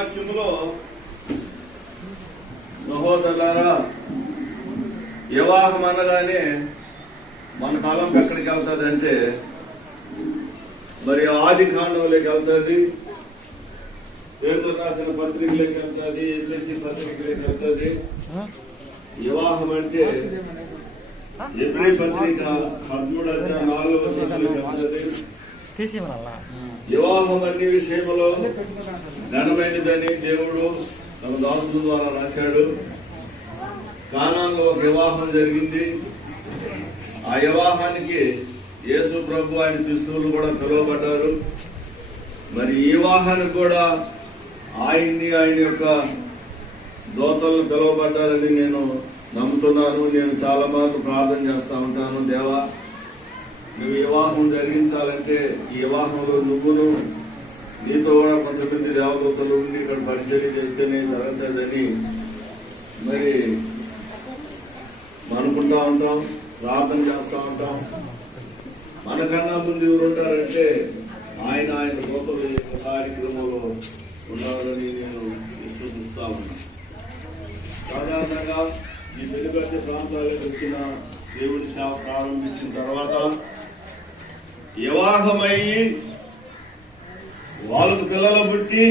వాక్యములో సహోదరులారా, వివాహం అనగానే మన తలం ఎక్కడికి వెళ్తుంది అంటే మరి ఆది కాండంలోకి వెళ్తుంది, పేర్లు రాసిన పత్రికలోకి వెళ్తుంది, ఎస్ఎస్సి పత్రికలోకి వెళ్తుంది. వివాహం అంటే ఎబ్రీ పత్రిక 13:4 వెళ్తుంది. వివాహం అన్ని విషయంలో ఘనమైనదని దేవుడు తమ దాసుల ద్వారా రాశాడు. కానాన్లో ఒక వివాహం జరిగింది. ఆ వివాహానికి యేసు ప్రభు ఆయన శిష్యులు కూడా పిలువబడ్డారు. మరి ఈ వివాహానికి కూడా ఆయన యొక్క దోతలు పిలువబడ్డారని నేను నమ్ముతున్నాను. నేను చాలా మార్లు ప్రార్థన చేస్తా ఉంటాను, దేవా నువ్వు వివాహం జరిగించాలంటే ఈ వివాహంలో నువ్వును నీతో కూడా కొంతమంది దేవదూతలు ఉండి ఇక్కడ పరిచయం చేస్తేనే జరుగుతుందని మరి అనుకుంటా ఉంటాం, ప్రార్థన చేస్తూ ఉంటాం. మనకన్నా ముందు ఎవరు ఉంటారంటే ఆయన దూతలు కార్యక్రమంలో ఉన్నారని నేను విశ్వసిస్తా ఉన్నా. సాధారణంగా ఈ వెలుగడ్డ ప్రాంతాలకు వచ్చిన దేవుడి సేవ ప్రారంభించిన తర్వాత వివాహమయ్యి వాళ్ళకు పిల్లలు పుట్టి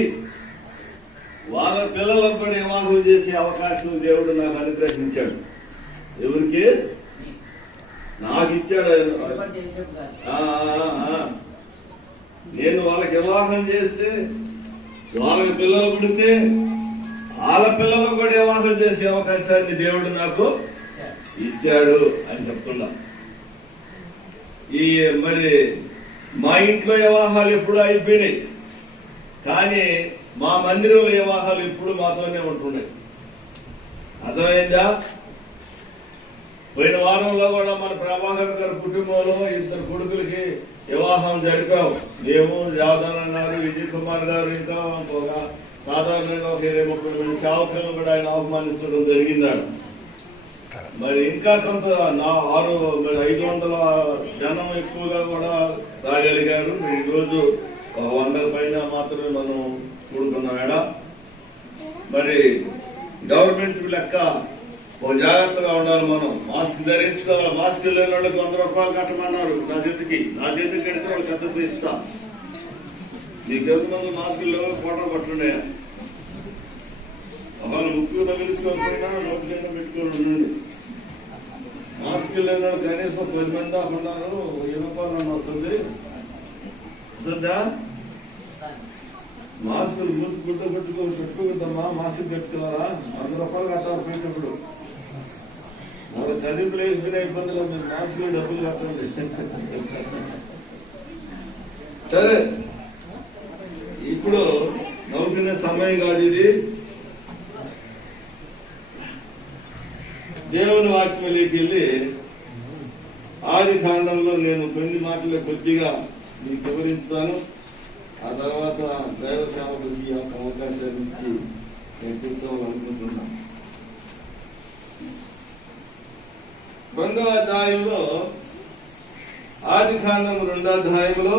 వాళ్ళ పిల్లలకు కూడా వివాహం చేసే అవకాశం దేవుడు నాకు అనుగ్రహించాడు. ఎవరికి? నాకు ఇచ్చాడు. నేను వాళ్ళకి వివాహం చేస్తే వాళ్ళకి పిల్లలు పుడితే వాళ్ళ పిల్లలకు కూడా వివాహం చేసే అవకాశాన్ని దేవుడు నాకు ఇచ్చాడు అని చెప్తున్నా. ఈ మరి మా ఇంట్లో వివాహాలు ఎప్పుడు అయిపోయినాయి, కానీ మా మందిరంలో వివాహాలు ఇప్పుడు మాతోనే ఉంటున్నాయి. అర్థమైందా? పోయిన వారంలో కూడా మన ప్రభాకర్ గారి కుటుంబంలో 2 కొడుకులకి వివాహం జరిపాం. మేము జావదాన్ గారు, విజయ్ కుమార్ గారు, ఇంకా సాధారణంగా ఒక 20-30 మంది సేవకులను కూడా ఆయన ఆహ్వానించడం జరిగిందాడు. మరి ఇంకా కొంత 500 జనం ఎక్కువగా కూడా రాగలిగారు. ఈరోజు 100 పైన మాత్రమే మనం కూడుకున్నాం. మరి గవర్నమెంట్ లెక్క ఒక జాగ్రత్తగా ఉండాలి. మనం మాస్క్ ధరించుకోవాలి. మాస్క్ లేని వాళ్ళకి 100 రూపాయలు కట్టమన్నారు. నా చేతికి కడితే వాళ్ళకి ఎంత ఇస్తా. నీకెంతమంది మాస్కులు లేవు, ఫోటో పట్టుండే. వాళ్ళు ముక్కు తగిలించుకోకపోయినా నోట్లైనా పెట్టుకొని ఉండండి. మాస్క్ లేని వాళ్ళు కనీసం 10 మంది దాకా ఉన్నారు. 10 రూపాయలు వస్తుంది. మాస్కులు గుడ్డ పెట్టుకోదమ్మా, మాస్క్ పెట్టుకున్నారా? 100 రూపాయలు కట్టాలి పోయేటప్పుడు. వాళ్ళ చదివులు వేసిన ఇబ్బందులు మీరు మాస్కులు డబ్బులు కట్టండి. సరే, ఇప్పుడు నవ్వుకునే సమయం కాదు ఇది. దేవుని వాక్యంలోకి వెళ్ళి ఆది కాండంలో నేను కొన్ని మాటలు కొద్దిగా మీకు వివరిస్తాను. ఆ తర్వాత దైవ సేవకులకి అవకాశాన్ని ఇచ్చి నేను కూర్చోవాలనుకుంటున్నాను. 2వ అధ్యాయంలో, ఆది కాండం 2వ అధ్యాయంలో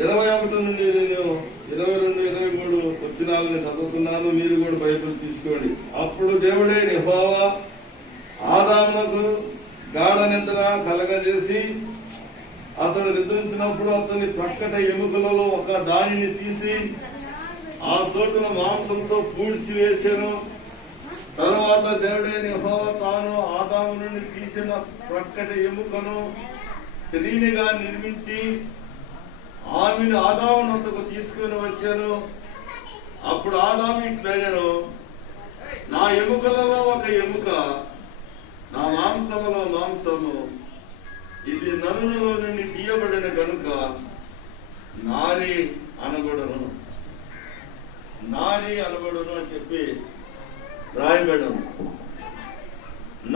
21 నుండి నేను 22-23 వచనాలని చదువుతున్నాను. మీరు కూడా బైబిల్ తీసుకోండి. అప్పుడు దేవుడే యెహోవా ఆదామునకు గాఢ నిద్ర కలగజేసి అతడు నిద్రించినప్పుడు అతని ప్రక్కట ఎముకలలో ఒక దానిని తీసి ఆ చోటున మాంసంతో పూడ్చి వేసాను. తరువాత దేవుడైన యెహోవా తాను ఆదాము నుండి తీసిన ప్రక్కట ఎముకను స్త్రీనిగా నిర్మించి ఆమెను ఆదామునొద్దకు తీసుకుని వచ్చాను. అప్పుడు ఆదాము ఇట్లనెను, నా ఎముకలలో ఒక ఎముక, నా మాంసములో మాంసము, ఇది నరులలో నుండి తీయబడిన గనుక నారి అనబడును అని చెప్పి రాయబడను.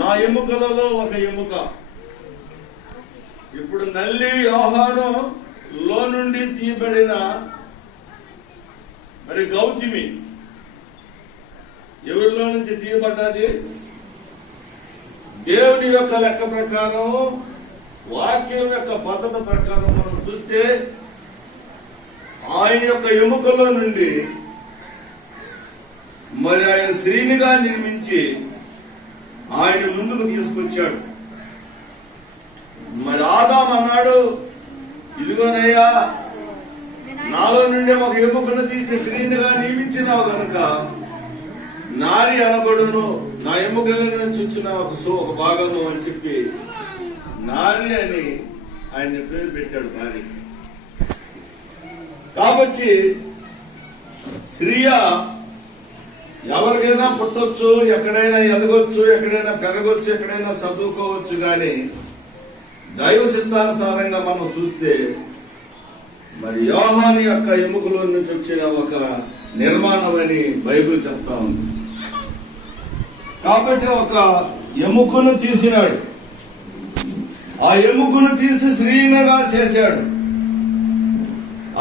నా ఎముకలలో ఒక ఎముక. ఇప్పుడు నల్లి యోహాను లో నుండి తీయబడిన మరి గౌతమి ఎవరిలో నుంచి తీయబడ్డది? దేవుని యొక్క లెక్క ప్రకారం, వాక్యం యొక్క పద్ధతి ప్రకారం మనం చూస్తే ఆయన యొక్క ఎముకలో నుండి మరి ఆయన స్త్రీనిగా నిర్మించి ఆయన ముందుకు తీసుకొచ్చాడు. మరి ఆదాము అన్నాడు, ఇదిగోనయ్యా నాలో నుండి ఒక ఎముకను తీసి స్త్రీనిగా నియమించినావు కనుక నారి అనబడును, నా ఎముకల నుంచి వచ్చిన ఒక భాగము అని చెప్పి నారి అని ఆయన పేరు పెట్టాడు నారి. కాబట్టి స్త్రీయ ఎవరికైనా పుట్టొచ్చు, ఎక్కడైనా ఎదగొచ్చు, ఎక్కడైనా పెరగొచ్చు, ఎక్కడైనా చదువుకోవచ్చు. కానీ దైవ సిద్ధానుసారంగా మనం చూస్తే మరి యోహాను యొక్క ఎముకలో నుంచి వచ్చిన ఒక నిర్మాణం అని బైబిల్ చెప్తా ఉంది. కాబట్టి ఒక ఎముకను తీసినాడు, ఆ ఎముకను తీసి స్త్రీనిగా చేశాడు.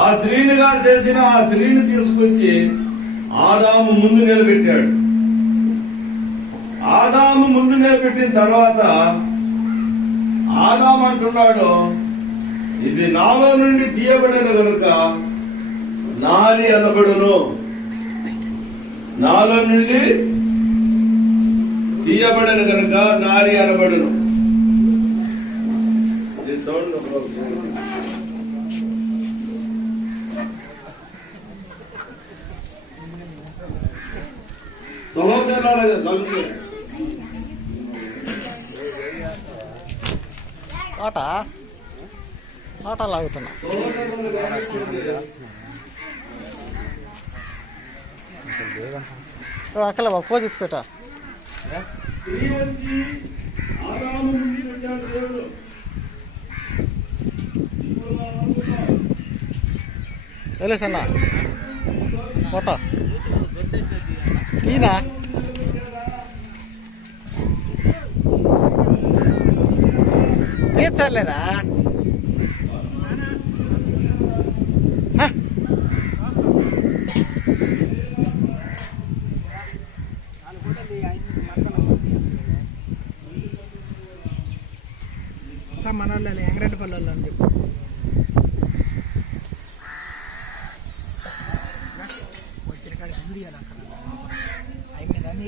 ఆ స్త్రీనిగా చేసిన ఆ స్త్రీని తీసుకొచ్చి ఆదాము ముందు నిలబెట్టాడు. ఆదాము ముందు నిలబెట్టిన తర్వాత ఆదాము అంటున్నాడు, ఇది నాలో నుండి తీయబడిన కనుక నారి అనబడును, నాలో నుండి తీయబడిన కనుక నారి అనబడును. ఆట లాగుతున్నా. అక్కడ పోజ్ ఇచ్చుకోట. వెళ్ళేసన్నా ఫోటో తీనా. తీర్చలేరా మన వాళ్ళు ఎంగరెడ్డిపల్లి వాళ్ళు అని చెప్పి వచ్చిన కాడికి వీడియో అవి రన్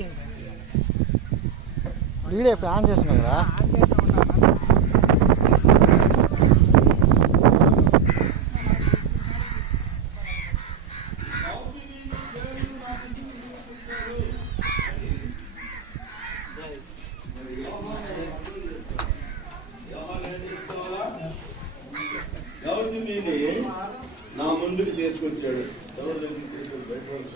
వీడియో ఆన్ చేస్తున్నావు కదా. నా ముందుకు తీసుకొచ్చాడు. ఎవరు దగ్గర చేశాడు? బయట బయట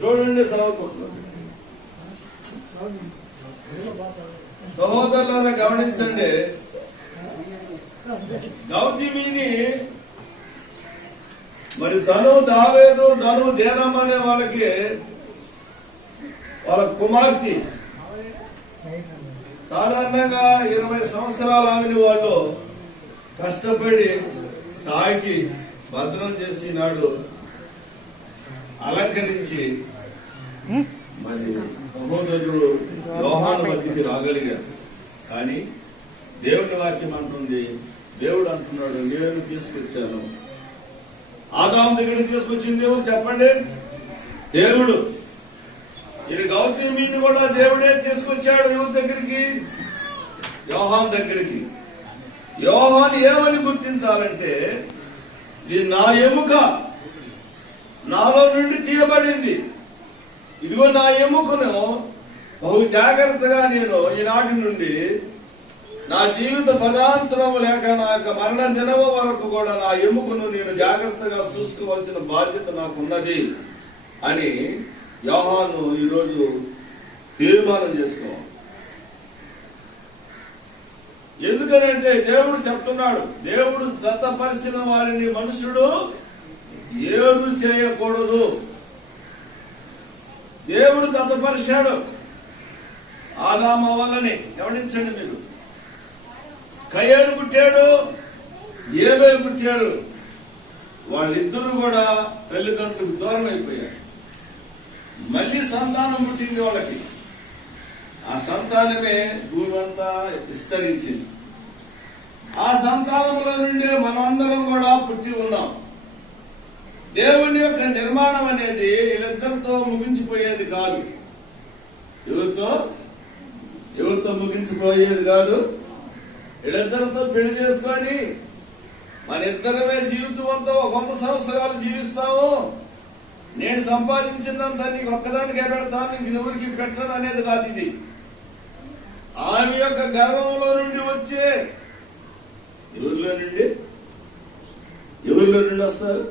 చూడండి. సహోదరులారా గమనించండి, గౌతమిని మరి దావేదు దేనమ్మ అనే వాళ్ళకి వాళ్ళ కుమార్తె సాధారణంగా 20 సంవత్సరాలు ఆమెని వాళ్ళు కష్టపడి సాకి భద్రం చేసి నాడు అలంకరించి మరి సహోదరుడు యోహాను మధ్యకి రాగలిగారు. కానీ దేవుని వాక్యం అంటుంది, దేవుడు అంటున్నాడు, నేను తీసుకొచ్చాను. ఆదాము దగ్గర తీసుకొచ్చింది దేవుడు చెప్పండి, దేవుడు. ఇది గౌతమిని కూడా దేవుడే తీసుకొచ్చాడు. ఎవరి దగ్గరికి? యోహాను దగ్గరికి. యోహాను ఏమని గుర్తించాలంటే, ఇది నా ఎముక, నాలో నుండి తీయబడింది. ఇదిగో నా ఎముకను బహు జాగ్రత్తగా నేను ఈనాటి నుండి నా జీవిత పదాంతరం లేక నా యొక్క మరణ దినవ వరకు కూడా నా ఎముకను నేను జాగ్రత్తగా చూసుకోవాల్సిన బాధ్యత నాకున్నది అని యోహాను ఈరోజు తీర్మానం చేసుకోవాలి. ఎందుకనంటే దేవుడు చెప్తున్నాడు, దేవుడు జతపరిచిన వారిని మనుషుడు ఏడు చేయకూడదు. దేవుడు జతపరిచాడు ఆదాము వల్లని. గమనించండి మీరు, కయ్యేలు పుట్టాడు, ఏబేలు పుట్టాడు. వాళ్ళిద్దరూ కూడా తల్లిదండ్రులకు దూరం అయిపోయారు. మళ్ళీ సంతానం పుట్టింది వాళ్ళకి. ఆ సంతానమే భూమి అంతా విస్తరించింది. ఆ సంతానంలో నుండే మనమందరం కూడా పుట్టి ఉన్నాం. దేవుని యొక్క నిర్మాణం అనేది వీళ్ళిద్దరితో ముగించిపోయేది కాదు. ఎవరితో ముగించిపోయేది కాదు. వీళ్ళిద్దరితో పెళ్లి చేసుకొని మన ఇద్దరమే జీవితంతో 100 సంవత్సరాలు జీవిస్తాము. నేను సంపాదించినంత నీకు ఒక్కదానికే పెడతాను, ఇంక ఎవరికి పెట్టను అనేది కాదు ఇది. ఆమె యొక్క గర్భంలో నుండి వచ్చే ఎవరిలో నుండి వస్తారు?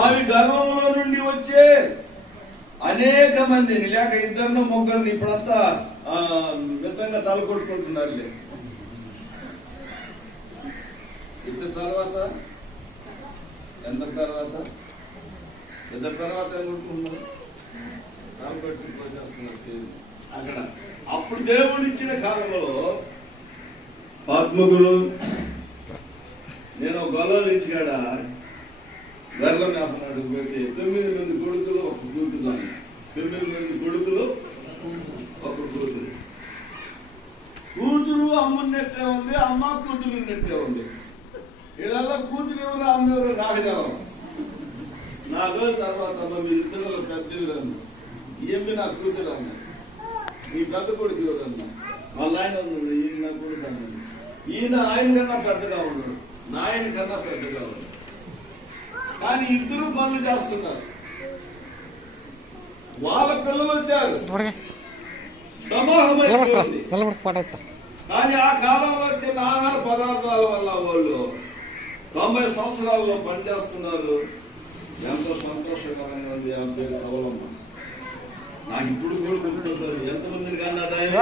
ఆమె గర్భంలో నుండి వచ్చే అనేక మందిని, లేక ఇద్దరిని ముగ్గురిని ఇప్పుడంతా మితంగా తల కొట్టుకుంటున్నారు. ఇద్దరు తర్వాత ఇద్దరు తర్వాత ఏమనుకుంటున్నారు? తల కొట్టుకుని అక్కడ. అప్పుడు దేవుడు ఇచ్చిన కాలంలో పద్మగులు, నేను గొల్లలు ఇచ్చాడ గర్ల మేపనాడు పెట్టి 9 మంది కొడుకులు ఒక కూతురు, 9 మంది కొడుకులు ఒక కూతురు. కూతురు అమ్మున్నట్టే ఉంది, అమ్మ కూతురు ఉన్నట్టే ఉంది. వీళ్ళల్లో కూతురు ఎవరు, అమ్మ ఎవరు నాకు తెలవదు. నాకు తర్వాత మీ ఇద్దరు పెద్దలు అన్న, ఏమి నా కూతురు అన్న, నీ పెద్ద కొడుకు ఎవరు అన్న, వాళ్ళ ఆయన ఉన్నాడు, ఈయన నా కొడుకు అన్నాడు. ఈయన ఆయన కన్నా పెద్దగా ఉన్నాడు, నా ఆయన కన్నా పెద్దగా ఉన్నాడు. కానీ ఇద్దరు పనులు చేస్తున్నారు. వాళ్ళ పిల్లలు వచ్చారు, సమూహం అయిపోయింది. కానీ ఆ కాలంలో వచ్చిన ఆహార పదార్థాల వల్ల వాళ్ళు 90 సంవత్సరాల్లో పనిచేస్తున్నారు. ఎంతో సంతోషకరంగా ఉంది. ఆ పేరు కవలమ్మ. నాకు ఇప్పుడు కూడా గుర్తుంటుంది. ఎంతమందిని కన్నాడు ఆయన?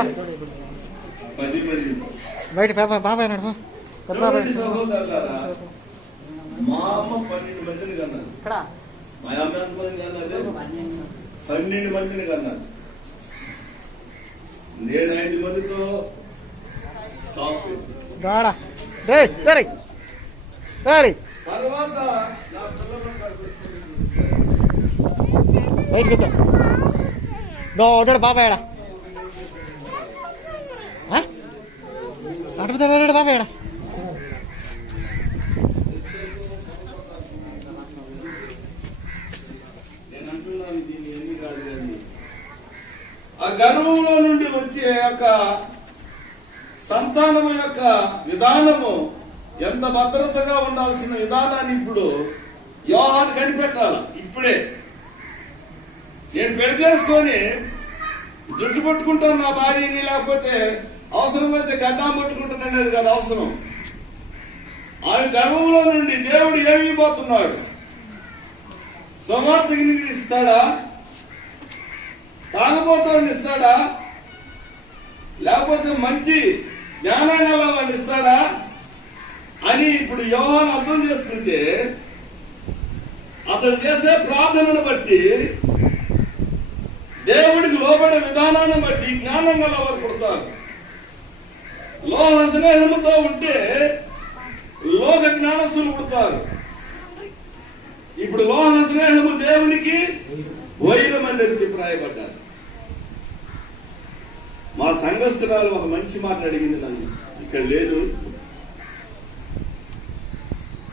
10 మంది. సహోదరులారా, మా అమ్మ 12 మందిని కన్నారు. మా అమ్మ ఎంతమందిని కన్నది? 12 మందిని కన్నారు. నేను 5 మందితో తర్వాత నా పిల్లలు బాబాయడా అడుగుతా బాబాయడా ఆ గర్భంలో నుండి వచ్చే యొక్క సంతానము యొక్క విధానము ఎంత భద్రతగా ఉండాల్సిన విధానాన్ని ఇప్పుడు యోహాను కనిపెట్టాలి. ఇప్పుడే నేను పెళ్లి చేసుకొని జుట్టు పట్టుకుంటాను నా భార్యని, లేకపోతే అవసరమైతే గడ్డం పట్టుకుంటాననేది కాదు అవసరం. ఆమె గర్భంలో నుండి దేవుడు ఏమి పోతున్నాడు? సువార్తని ఇస్తాడా? తాగబోతాన్ని ఇస్తాడా? లేకపోతే మంచి జ్ఞానాన్ని వాడిని ఇస్తాడా అని ఇప్పుడు యోహాను అర్థం చేసుకుంటే, అతడు చేసే ప్రార్థనను బట్టి, దేవుడికి లోబడే విధానాన్ని బట్టి జ్ఞానం గల వారు పుడతారు. లోహ స్నేహముతో ఉంటే లోక జ్ఞానస్తులు పుడతారు. ఇప్పుడు లోహ స్నేహము దేవునికి వైరం అని అభిప్రాయపడ్డారు. మా సంఘస్థురాలు ఒక మంచి మాట అడిగింది నన్ను, ఇక్కడ లేదు.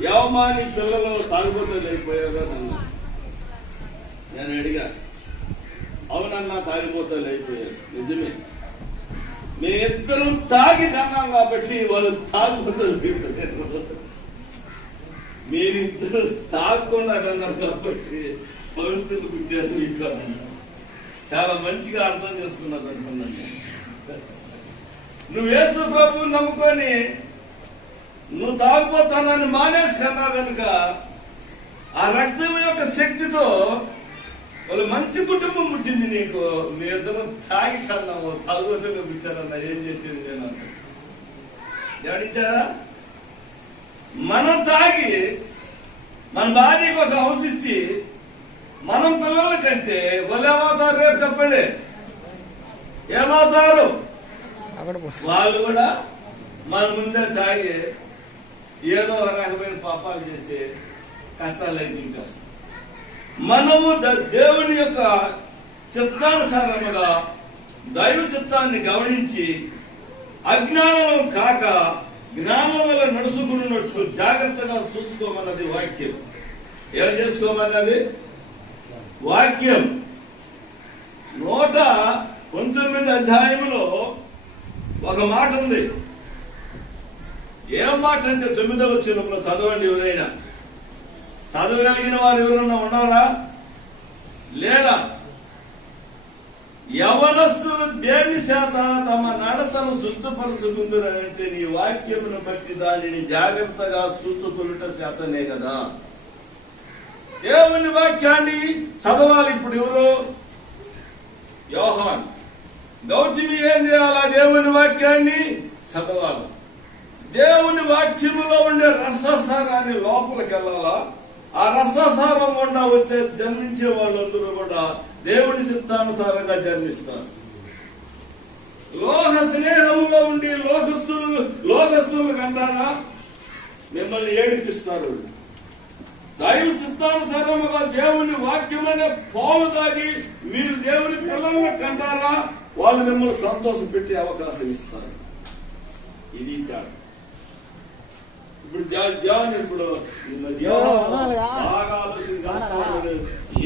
ఏమమ్మా నీ పిల్లలు తాగుబోతులు అయిపోయారా నన్ను? నేను అడిగా. అవునన్నా తాగిపోతాలు అయిపోయారు. నిజమే, మేమిద్దరం తాగి కన్నాం కాబట్టి వాళ్ళు తాగుబోతులు అయిపోయారు. మీరిద్దరు తాగకుండా కన్నారు కాబట్టి పవిత్రులు పుట్టారు మీకు. చాలా మంచిగా అర్థం చేసుకున్నారు అనుకున్నాను. నువ్వు యేసు ప్రభువుని నమ్ముకొని నువ్వు తాగిపోతానని మానేసుకున్నావు కనుక ఆ రక్తం యొక్క శక్తితో వాళ్ళు మంచి కుటుంబం పుట్టింది నీకు. మీ ఇద్దరు తాగి కన్నాము, తాగుబోతులు పుట్టారన్నా ఏం చేసేది నేను ఏమనిచ్చారా? మనం తాగి మన భార్యకు ఒక హౌస్ ఇచ్చి మనం పిల్లల కంటే వాళ్ళు ఏమవుతారు? రేపు చెప్పండి, ఏమవుతారు? వాళ్ళు కూడా మన ముందే తాగి ఏదో రకమైన పాపాలు చేసి కష్టాలు అయితే ఇంకేస్తాం. మనము దేవుని యొక్క చిత్తానుసారముగా దైవ చిత్తాన్ని గమనించి అజ్ఞానం కాక జ్ఞానం వల్ల నడుచుకున్నట్లు జాగ్రత్తగా చూసుకోమన్నది వాక్యం. ఏం చేసుకోమన్నది వాక్యం. 119 అధ్యాయంలో ఒక మాట ఉంది. ఏం మాట అంటే 9వ వచనంలో చదవండి. ఎవరైనా చదవగలిగిన వారు ఎవరన్నా ఉన్నారా? లేదా? యవనస్తులు దేని చేత తమ నడతను శుద్ధపరచుకుందరంటే నీ వాక్యమును బట్టి దానిని జాగ్రత్తగా చూసుకున్నట చేతనే కదా. దేవుని వాక్యాన్ని చదవాలి. ఇప్పుడు ఎవరు? యోహాన్. గౌతమి ఏం చేయాలా? దేవుని వాక్యాన్ని చదవాలి. దేవుని వాక్యములో ఉండే రససారాన్ని లోపలికి వెళ్ళాలా. ఆ రససారం గుండా వచ్చే జన్మించే వాళ్ళందరూ కూడా దేవుని చిత్తానుసారంగా జన్మిస్తారు. లోక స్నేహంలో ఉండి లోకస్తులు కంటారా మిమ్మల్ని ఏడిపిస్తారు. దైవ చిత్తానుసారముగా దేవుని వాక్యమైన పాలు తాగి మీరు దేవుని పిల్లలను కంటారా వాళ్ళు మిమ్మల్ని సంతోషం పెట్టే అవకాశం ఇస్తారు. ఇది కాదు. ఇప్పుడు ఇప్పుడు బాగా ఆలోచన చేస్తాను.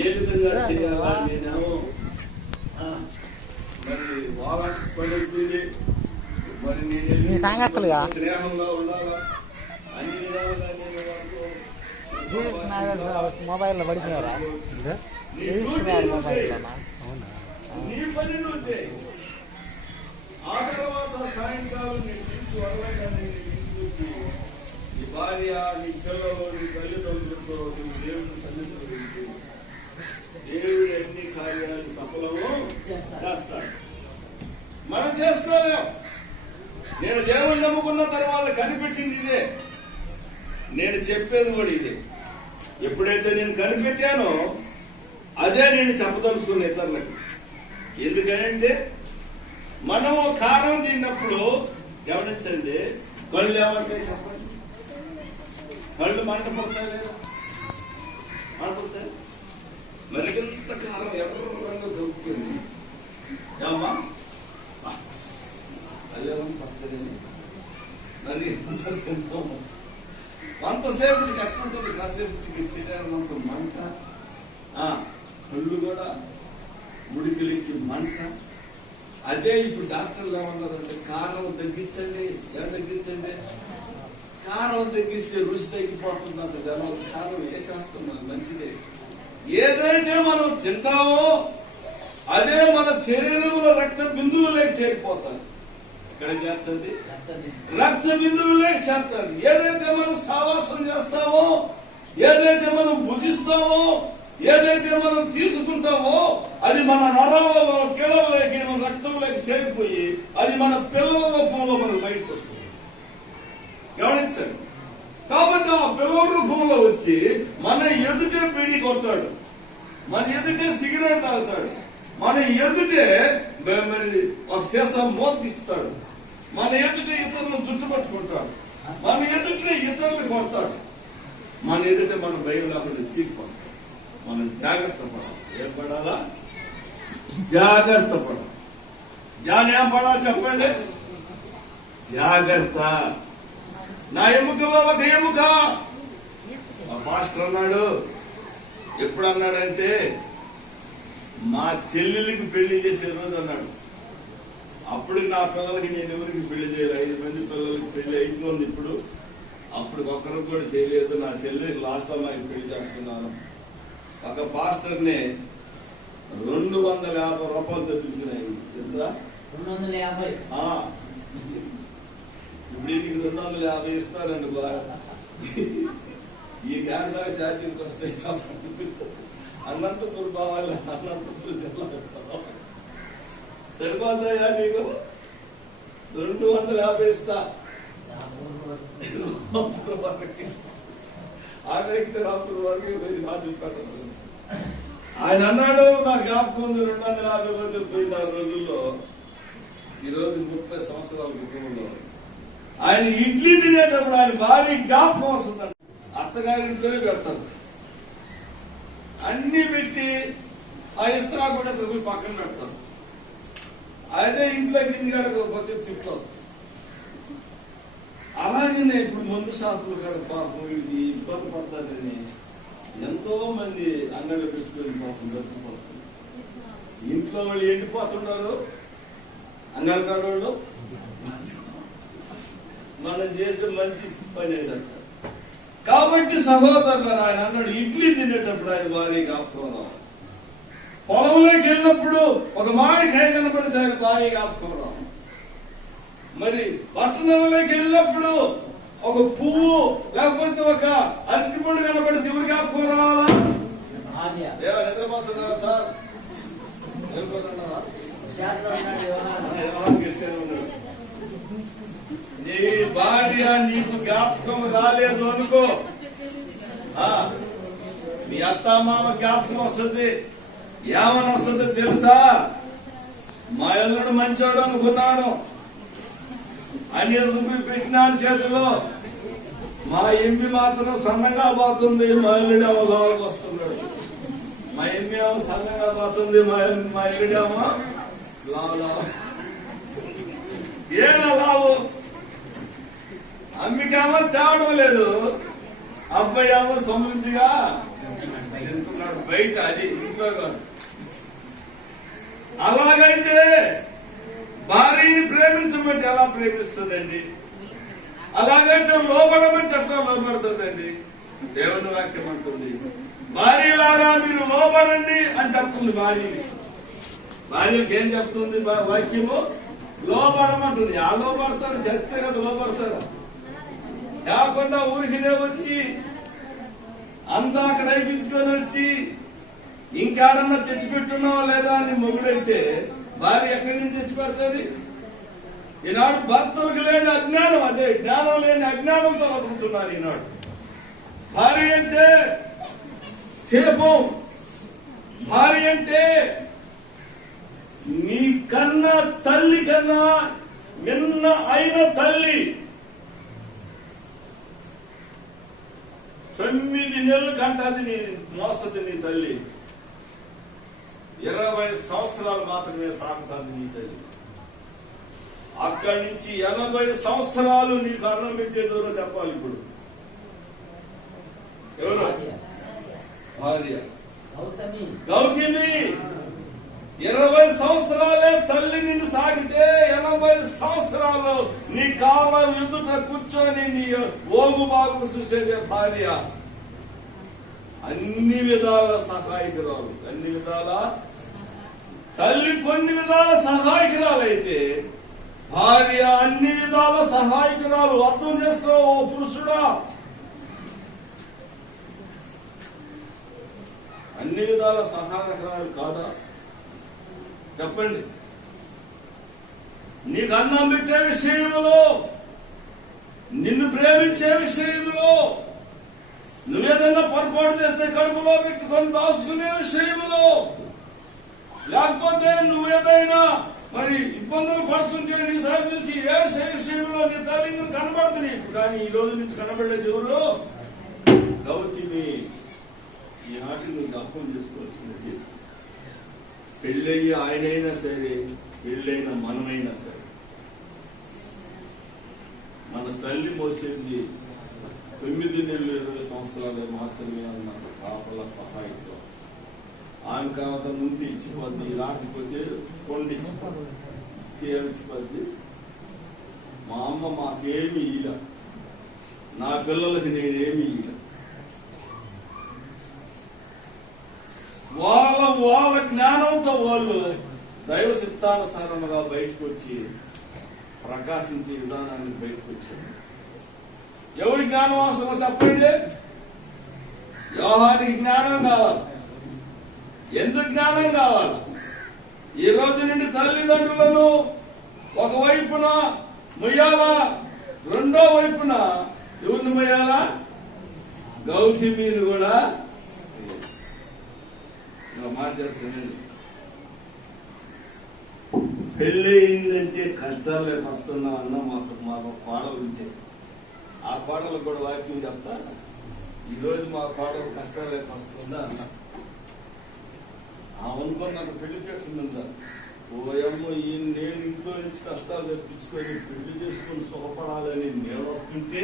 ఏ విధంగా చేయాలా? నేనేమో మరి వారానికి పని వచ్చింది. మరి నేను స్నేహంగా ఉండాలా? అన్ని విధాలుగా మొబైల్లో పడిపోయారా? నీ పని నువ్వు చేయి. ఆ తర్వాత సాయంకాలం నేను తీసుకువెళ్ళగానే నీ భార్య, నీ పిల్లలు, నీ తల్లిదండ్రులతో దేవుని సన్నిధిలో దేవుడు అన్ని కార్యాలు సఫలము చేస్తాడు. మనం చేసుకోలేం. నేను దేవుని నమ్ముకున్న తర్వాత కనిపెట్టింది ఇదే. నేను చెప్పేది కూడా ఇదే. ఎప్పుడైతే నేను కనిపెట్టానో అదే నేను చెప్పదలుచుకున్న ఇతరులకు. ఎందుకంటే మనము కారం తిన్నప్పుడు గమనించండి, కళ్ళు ఏమంటాయి చెప్పండి? కళ్ళు మంట పడతాయి లేదా? మంటపడతాయి. మరి ఎంత కారం ఎర్రంగా దొరుకుతుంది. ఏమ్మా అదే పచ్చడి మరి అంతసేపటికి ఎట్లుంటుంది? కాసేపటికి చిరంత మంట, కళ్ళు కూడా ముడికిలికి మంట. అదే ఇప్పుడు డాక్టర్లు ఏమన్నారంటే కారం తగ్గించండి. ఎలా తగ్గించండి? కారం తగ్గిస్తే రుచి తగ్గిపోతుంది అంత జనం. కారం ఏ చేస్తున్నాం మంచిదే. ఏదైతే మనం తింటామో అదే మన శరీరంలో రక్త బిందువులోకి చేరిపోతాయి. ఎక్కడ చేస్తుంది? రక్త బిందువులోకి చేస్తుంది. ఏదైతే మనం సావాసం చేస్తామో, ఏదైతే మనం భుజిస్తామో, ఏదైతే మనం తీసుకుంటామో అది మన నరాలలో కిళలోకి మన రక్తంలోకి చేరిపోయి అది మన పిల్లల రూపంలో మనకు బయటకు వస్తుంది. గమనించండి. కాబట్టి ఆ పిల్లల రూపంలో వచ్చి మన ఎదుటే బీడి కొడతాడు, మన ఎదుటే సిగరెట్ తాగుతాడు, మన ఎదుటే మరి ఒక సీసా మోతిస్తాడు, మన ఎదుటే ఇతరులను చుట్టుపట్టుకుంటాడు, మన ఎదుటే ఇతరులు కొడతాడు, మన ఎదుటే మన భయం లేకుండా తీర్పడతాడు. మనం జాగ్రత్త పడాలి. ఏం పడాలా? జాగ్రత్త పడాలి. జాన్ ఏం పడాలి చెప్పండి? జాగ్రత్త. నా ఎముకలో ఒక ఎముక. మా మాస్టర్ అన్నాడు, ఎప్పుడు అన్నాడంటే మా చెల్లెలికి పెళ్లి చేసే రోజు అన్నాడు. అప్పుడు నా పిల్లలకి నేను ఎవరికి పెళ్లి చేయాలి? 5 మంది పిల్లలకి పెళ్లి అయిపోయింది. ఇప్పుడు అప్పుడు ఒక్కరికి కూడా చేయలేదు. నా చెల్లెలికి లాస్ట్ అమ్మాయికి పెళ్లి చేస్తున్నాను. ఒక పాస్టర్ని 250 రూపాయలు తెప్పించినాయి. ఎంత? 250. ఇప్పుడు నీకు 250 ఇస్తారండి. బాగా ఈ గాడి దాకా ఛార్జీలకు వస్తాయి. అనంతపురం బావాలి. అనంతపురం జిల్లా సరిపోతాయా నీకు? 250 ఇస్తా. ఆఖరికి రాత్రి వరకు ఆయన అన్నాడు. నాకు జ్ఞాపకం ఉంది. 250 రోజులు పోయిన రోజుల్లో ఈరోజు 30 సంవత్సరాల క్రితంలో ఆయన ఇడ్లీ తినేటప్పుడు ఆయన భారీ జ్ఞాపకం వస్తుందండి. అత్తగారింట్లోనే పెడతారు. అన్ని పెట్టి ఆ ఇస్త్రా కూడా పోయి పక్కన పెడతారు. అదే ఇంట్లో గిన్నె కడకపోతే తిప్పి వస్తుంది. అలాగనే ఇప్పుడు మందు షాపులు కూడా పాపం ఇది ఇబ్బంది పడతారని ఎంతో మంది అంగళ్ళు పెట్టుకొని పాపం దొరికిపోతుంది. ఇంట్లో వాళ్ళు ఎండిపోతున్నారు, అంగళ్ళ కాడోళ్ళు మనం చేసే మంచి పని ఏంటంట. కాబట్టి సహోదరులు ఆయన అన్నాడు, ఇడ్లీ తినేటప్పుడు ఆయన భార్య కాపుకోవడం, పొలంలోకి వెళ్ళినప్పుడు ఒక మామిడికాయ కనపడితే ఆయన భార్య కాపుకోవడం, మరి పట్టణంలోకి వెళ్ళినప్పుడు ఒక పువ్వు లేకపోతే ఒక అరటిపండు కనపడితే ఎవరు కాపుకోరావాలా? నిద్రపోతున్నారా సార్? నీ భార్య నీకు జ్ఞాపకం రాలేదు అనుకో, మీ అత్త మామ జ్ఞాపకం వస్తుంది. ఏమని వస్తుంది తెలుసా? మా ఇల్లుడు మంచోడు అనుకున్నాను అని పెట్టినాడు చేతిలో, మా ఎంపీ మాత్రం సన్నగా పోతుంది, మా ఇల్లుడేమో లోపలికి వస్తున్నాడు. మా ఎంపీ ఏమో సన్నగా పోతుంది, మా ఇల్లుడేమో ఏనా లావు. అమ్మికేమో తేవడం లేదు, అబ్బాయి ఏమో సమృద్ధిగా తింటున్నాడు బయట, అది ఇంట్లో కాదు. అలాగైతే భార్యని ప్రేమించమంటే ఎలా ప్రేమిస్తుందండి? అలాగైతే లోబడమంటే ఎట్లా లోబడుతుందండి? దేవుని వాక్యం అంటుంది, భార్యలారా మీరు లోబడండి అని చెప్తుంది. భార్యకి ఏం చెప్తుంది వాక్యము? లోబడమంటుంది. ఆ లోబడతాడు, చచ్చితే కదా లోబడతాడు. కాకుండా ఊరికినే వచ్చి అంతా అక్కడ అయిపించుకొని వచ్చి ఇంకాడన్నా తెచ్చిపెట్టున్నావా లేదా అని మొగుడైతే భార్య ఎక్కడి నుంచి తెచ్చిపెడుతుంది? ఈనాడు భర్తలకు లేని అజ్ఞానం, అదే జ్ఞానం లేని అజ్ఞానంతో బతుకుతున్నారు ఈనాడు. భార్య అంటే దీపం, భార్య అంటే నీ కన్నా తల్లి కన్నా మిన్న అయిన తల్లి. 9 నెలలు కంటది నీ మోసది నీ తల్లి, 20 సంవత్సరాలు మాత్రమే సాగుతుంది నీ తల్లి. అక్కడి నుంచి 80 సంవత్సరాలు నీకు అన్నం పెట్టేదో చెప్పాలి. ఇప్పుడు ఎవరు? భార్య గౌతమి. 20 సంవత్సరాలే తల్లి నిన్ను సాగితే 80 సంవత్సరాలు నీ కాలం ఎదుట కూర్చొని నీ ఓగు బాగు చూసేదే భార్య. అన్ని విధాల సహాయకురాలు, అన్ని విధాల తల్లి కొన్ని విధాల సహాయకురాలు అయితే భార్య అన్ని విధాల సహాయకురాలు. అర్థం చేసుకో ఓ పురుషుడా, అన్ని విధాల సహాయకురాలు కాదా? చెప్పండి. నీకు అన్నం పెట్టే విషయంలో, నిన్ను ప్రేమించే విషయంలో, నువ్వేదన్నా పొరపాటు చేస్తే కడుపులో పెట్టుకొని దాచుకునే విషయంలో, లేకపోతే నువ్వేదైనా మరి ఇబ్బందులు పడుతుంటే నీ సైడ్ నుంచి ఏ విషయంలో నీ తల్లి కనబడదు నీకు. కానీ ఈ రోజు నుంచి కనబడలేదు ఎవరు? గౌతమి. ఈనాటి నువ్వు జ్ఞాపకం చేసుకోవాల్సింది, పెళ్ళయ్యి ఆయనైనా సరే, పెళ్ళైన మనమైనా సరే, మన తల్లి మోసేది 9 నెలలు 20 సంవత్సరాలు మాత్రమే అన్న కాపల సహాయంతో. ఆమె కావత ముందు ఇచ్చిపోద్ది, రాకపోతే కొండ ఇచ్చిపోద్ది. మా అమ్మ మాకేమి ఇలా, నా పిల్లలకి నేనేమి ఇలా. వాళ్ళ జ్ఞానంతో వాళ్ళు దైవ సిద్ధానుసారంగా బయటకు వచ్చి ప్రకాశించే విధానాన్ని బయటకు వచ్చారు. ఎవరి జ్ఞానం అవసరమో చెప్పండి? యోహానికి జ్ఞానం కావాలి. ఎందుకు జ్ఞానం కావాలి? ఈ రోజు నుండి తల్లిదండ్రులను ఒకవైపున మొయ్యాలా, రెండో వైపున ఎవరిని మొయ్యాలా? గౌతమిని కూడా మాట్లాడుతుంది. పెళ్ళి అయిందంటే కష్టాలు లేక వస్తున్నా అన్న మాకు పాడలు ఉంటే ఆ పాటలు కూడా వాక్యం చెప్తా. ఈరోజు మా పాటలు కష్టాలు లేక వస్తుందా అన్న అనుకో. నాకు పెళ్లి చేస్తుందా ఓయమ్మ ఈ నేను ఇంట్లో నుంచి కష్టాలు తెప్పించుకొని పెళ్లి చేసుకొని సుఖపడాలని నేను వస్తుంటే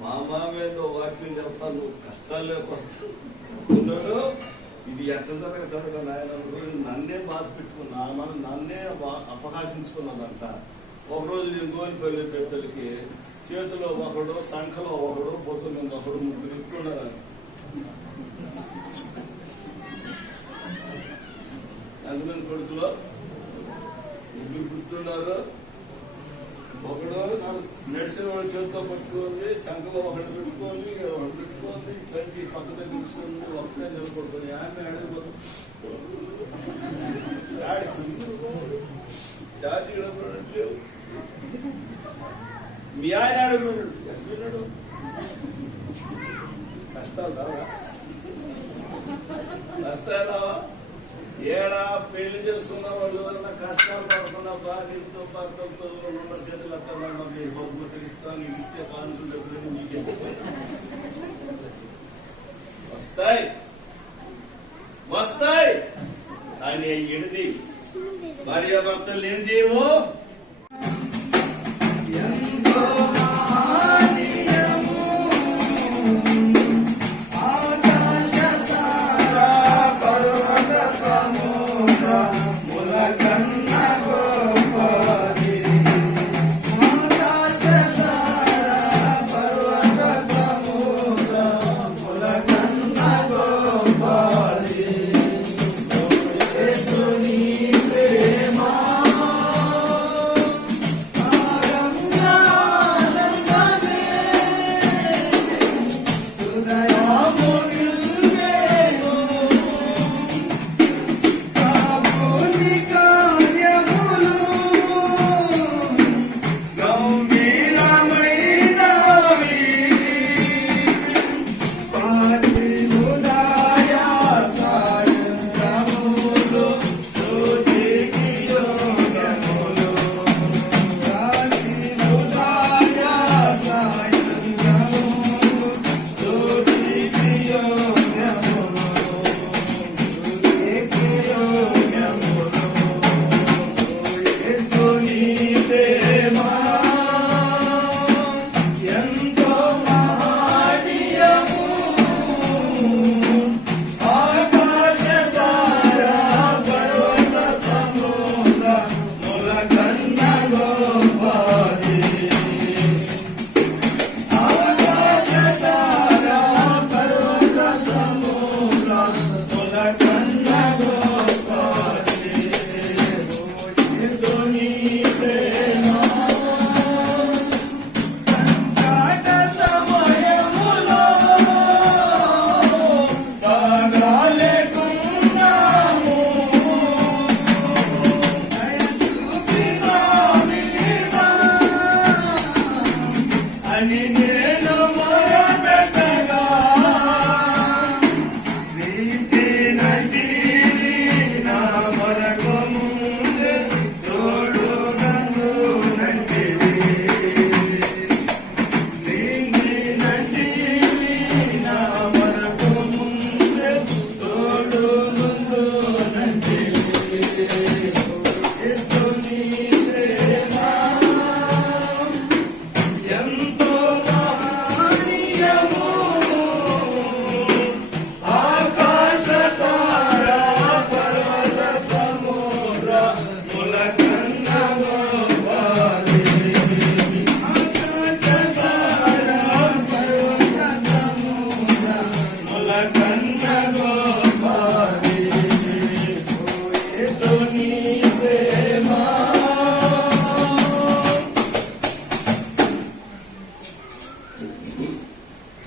మా మామేదో వాక్యం చెప్తాను, నువ్వు కష్టాలు లేకొస్తున్నాడు. ఇది ఎట్ట జరగదు నాయన నన్నే బాధ పెట్టుకున్నా, నన్నే అపహాసించుకున్నదంట. ఒకరోజు నేను గోనిపల్లి పెద్దలకి చేతిలో ఒకడు, సంఖలో ఒకడు, బొత్తు మీద ఒకడు, ముగ్గురు ఎక్కున్నారు. ఎంతమంది కొడుకులో ముగ్గురు గుర్తున్నారు. ఒకడు నడిచిన వాడు చేతితో పట్టుకోండి, సంఖలో ఒకటి పెట్టుకోండి, ఒకటి పెట్టుకోండి, చంచి పక్క దగ్గర తీసుకొని ఒక్కడే నిలబడుతుంది. ఆమె అడిగిపోతుంది జాతి లేవు. మీ ఆయన అడుగున్నాడు కష్టాలు రావా? వస్తాయి రావా? ఏడా పెళ్లి చేసుకున్న వాళ్ళు కష్టాలు పడకుండా భార్యతో భర్తలతో ఉన్న చేతులు అక్కడ బహుమతులు ఇస్తాను, నీకు ఇచ్చే కానుకుంటే నీకే వస్తాయి వస్తాయి. కానీ ఎడిది భార్యాభర్తలు ఏం చేయవు.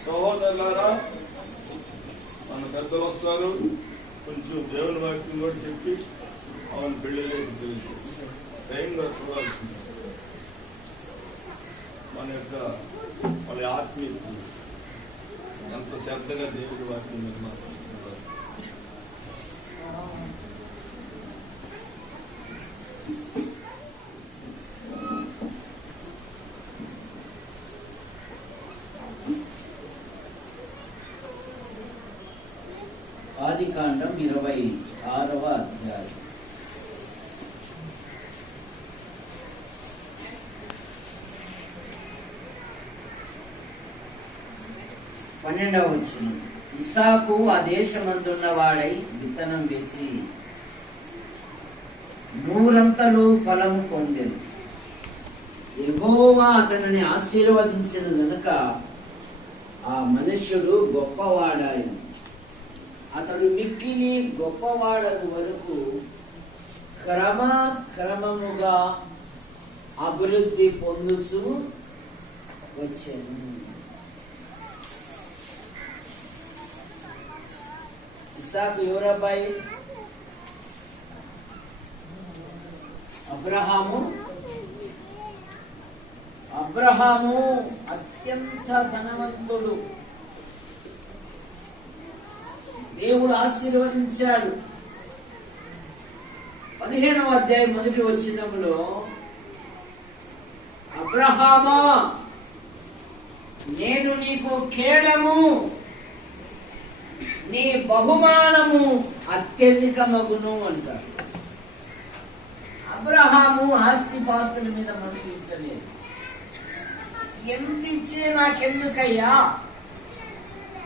సహోదరులారా, మన పెద్దలు వస్తారు, కొంచెం దేవుని వాక్యం కూడా చెప్పి అవన్నీ పెళ్లిలోకి తెలిసి టైంగా చూడాల్సింది. మన యొక్క వాళ్ళ ఆత్మీయ ఎంత శ్రద్ధగా దేవుడి వాక్యం నిర్మాసిస్తున్నారు. ఆదికాండం 26వ అధ్యాయం. 12వ వచనం. ఇస్సాకు ఆ దేశమందున్న వాడై విత్తనం వేసి 100 ఫలము పొందెను. యెహోవా అతనిని ఆశీర్వదించిన గనుక ఆ మనుష్యుడు గొప్పవాడాయను. అతడు మిక్కిలి గొప్పవాడను వరకు క్రమముగా అభివృద్ధి పొందుచు వచ్చాను. ఇస్సాకు ఎవరబ్బాయి? అబ్రహాము అత్యంత ధనవంతుడు. దేవుడు ఆశీర్వదించాడు. 15వ అధ్యాయం 1వ వచనంలో, అబ్రహామా నేను నీకు కేడము, నీ బహుమానము అత్యధికమగును అంటాడు. అబ్రహాము ఆస్తిపాస్తుల మీద మనసించలేదు. ఎంత ఇచ్చే నాకెందుకయ్యా,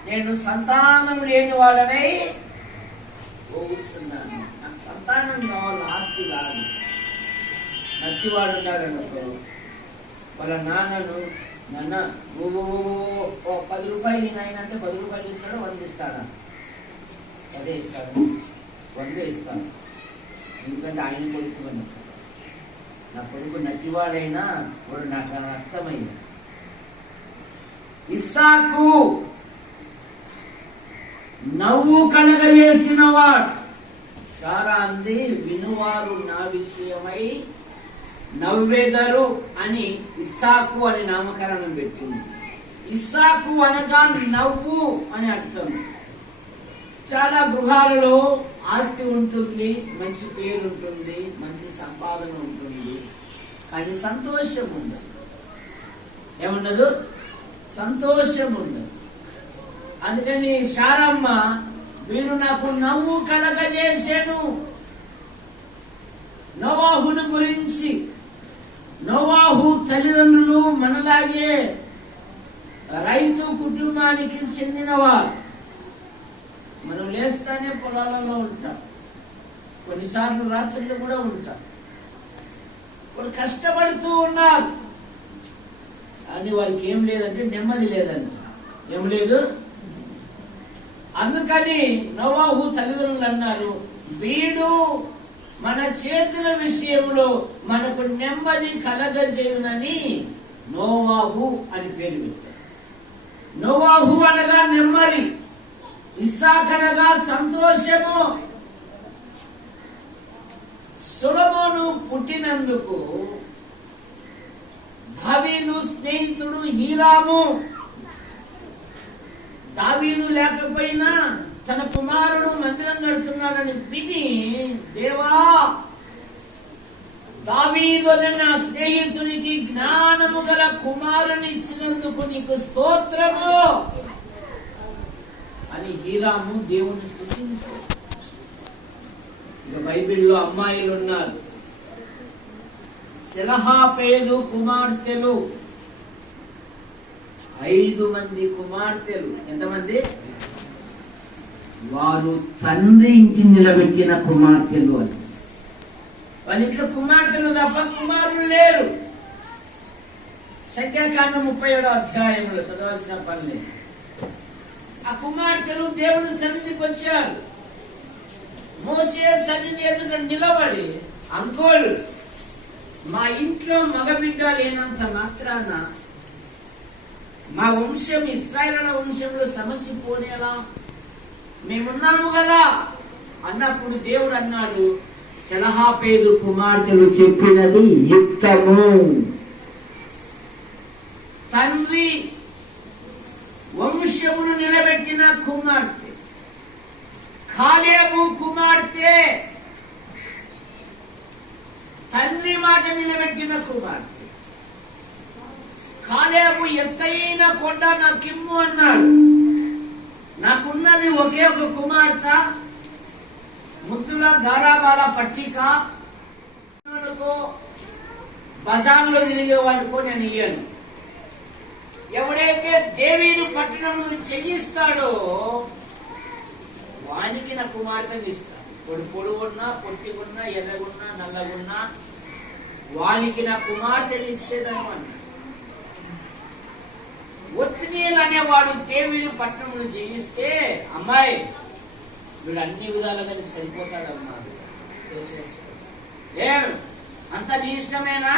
నేను సంతానం లేని వాళ్ళనై పోతున్నాను, నాకు సంతానం కావాలి, ఆస్తి కాదు. నత్తివాడు ఉన్నాడు అనుకో, వాళ్ళ నాన్నను, నాన్న నువ్వు 10 రూపాయలు ఆయన అంటే 10 రూపాయలు ఇస్తాడు, 100 ఇస్తాడా? 10 ఇస్తాడు, 100 ఇస్తాడు. ఎందుకంటే ఆయన కొడుకు కనుక. నా కొడుకు నత్తివాడైనా వాడు నాకు అర్థమైంది. ఇస్సాకు నవ్వు కలగజేసిన వాడు. శారా అంది, వినువారు నా విషయమై నవ్వెదరు అని ఇస్సాకు అని నామకరణం పెట్టింది. ఇస్సాకు అనగా నవ్వు అని అర్థం. చాలా గృహాలలో ఆస్తి ఉంటుంది, మంచి పేరు ఉంటుంది, మంచి సంపాదన ఉంటుంది, కానీ సంతోషం ఉండదు. ఏముండదు? సంతోషం ఉండదు. అందుకని శారమ్మ, వీరు నాకు నవ్వు కలగజేసెను. నోవాహును గురించి, నోవాహు తల్లిదండ్రులు మనలాగే రైతు కుటుంబానికి చెందినవారు. మనం లేస్తానే పొలాలలో ఉంటాం, కొన్నిసార్లు రాత్రులు కూడా ఉంటాం. వాళ్ళు కష్టపడుతూ ఉన్నారు, కానీ వారికి ఏం లేదంటే నెమ్మది లేదంట. ఏం లేదు. అందుకని నోవాహు తల్లిదండ్రులు అన్నారు, వీడు మన చేతుల విషయంలో మనకు నెమ్మది కలగజేయునని నోవాహు అని పేరు పెట్టారు. నోవాహు అనగా నెమ్మది, ఇస్సాకు అనగా సంతోషము. సొలొమోను పుట్టినందుకు దావీదు స్నేహితుడు హీరాము. దావీదు లేకపోయినా తన కుమారుడు మందిరం కడుతున్నాడని విని, దేవా దావీదు అనే నా స్నేహితునికి జ్ఞానము గల కుమారుని ఇచ్చినందుకు నీకు స్తోత్రము అని హీరాము దేవుని స్తుతించాడు. ఇక బైబిల్లో అమ్మాయిలు ఉన్నారు. సెలహాపేలు కుమార్తెలు 5 మంది కుమార్తెలు. ఎంతమంది? వారు తండ్రి ఇంటిని నిలబెట్టిన కుమార్తెలు అని. వాళ్ళ ఇంట్లో కుమార్తెలు తప్ప కుమారులు లేరు. సంఖ్యాకాండం 37వ అధ్యాయంలో చదవాల్సిన పని లేదు. ఆ కుమార్తెలు దేవుని సన్నిధికి వచ్చారు. మోసే సన్నిధి ఎదుట నిలబడి, అంకుల్ మా ఇంట్లో మగబిడ్డ లేనంత మాత్రాన మా వంశం ఇశ్రాయేలు వంశంలో సమస్య పోనేలా మేమున్నాము కదా అన్నప్పుడు దేవుడు అన్నాడు, సెలహాపేలు కుమార్తెలు చెప్పినది యుక్తము. తండ్రి వంశమును నిలబెట్టిన కుమార్తె, కాలేబు కుమార్తె తండ్రి మాట నిలబెట్టిన కుమార్తె. కాలేబు ఎత్తైన కొండ నాకిమ్ము అన్నాడు. నాకున్నది ఒకే ఒక కుమార్తె, ముద్దుల గారాబాల పట్టిక, బజార్లో తిరిగే వాడికో నేను ఇయ్యను. ఎవడైతే దేవీను పట్టణంలో చెయ్యిస్తాడో వానికి నా కుమార్తెని ఇస్తాను. పొడుగున్నా, పొట్టిగున్నా, ఎర్రగున్నా, నల్లగున్నా వానికి నా కుమార్తెని ఇచ్చేదాను అన్నాడు. ఒత్తినీయులు అనేవాడు దేవీని పట్టణంలో జయిస్తే, అమ్మాయి వీడు అన్ని విధాలుగా నీకు సరిపోతాడు అన్నాడు. చేసేసుకో. ఏం అంత నీ ఇష్టమేనా?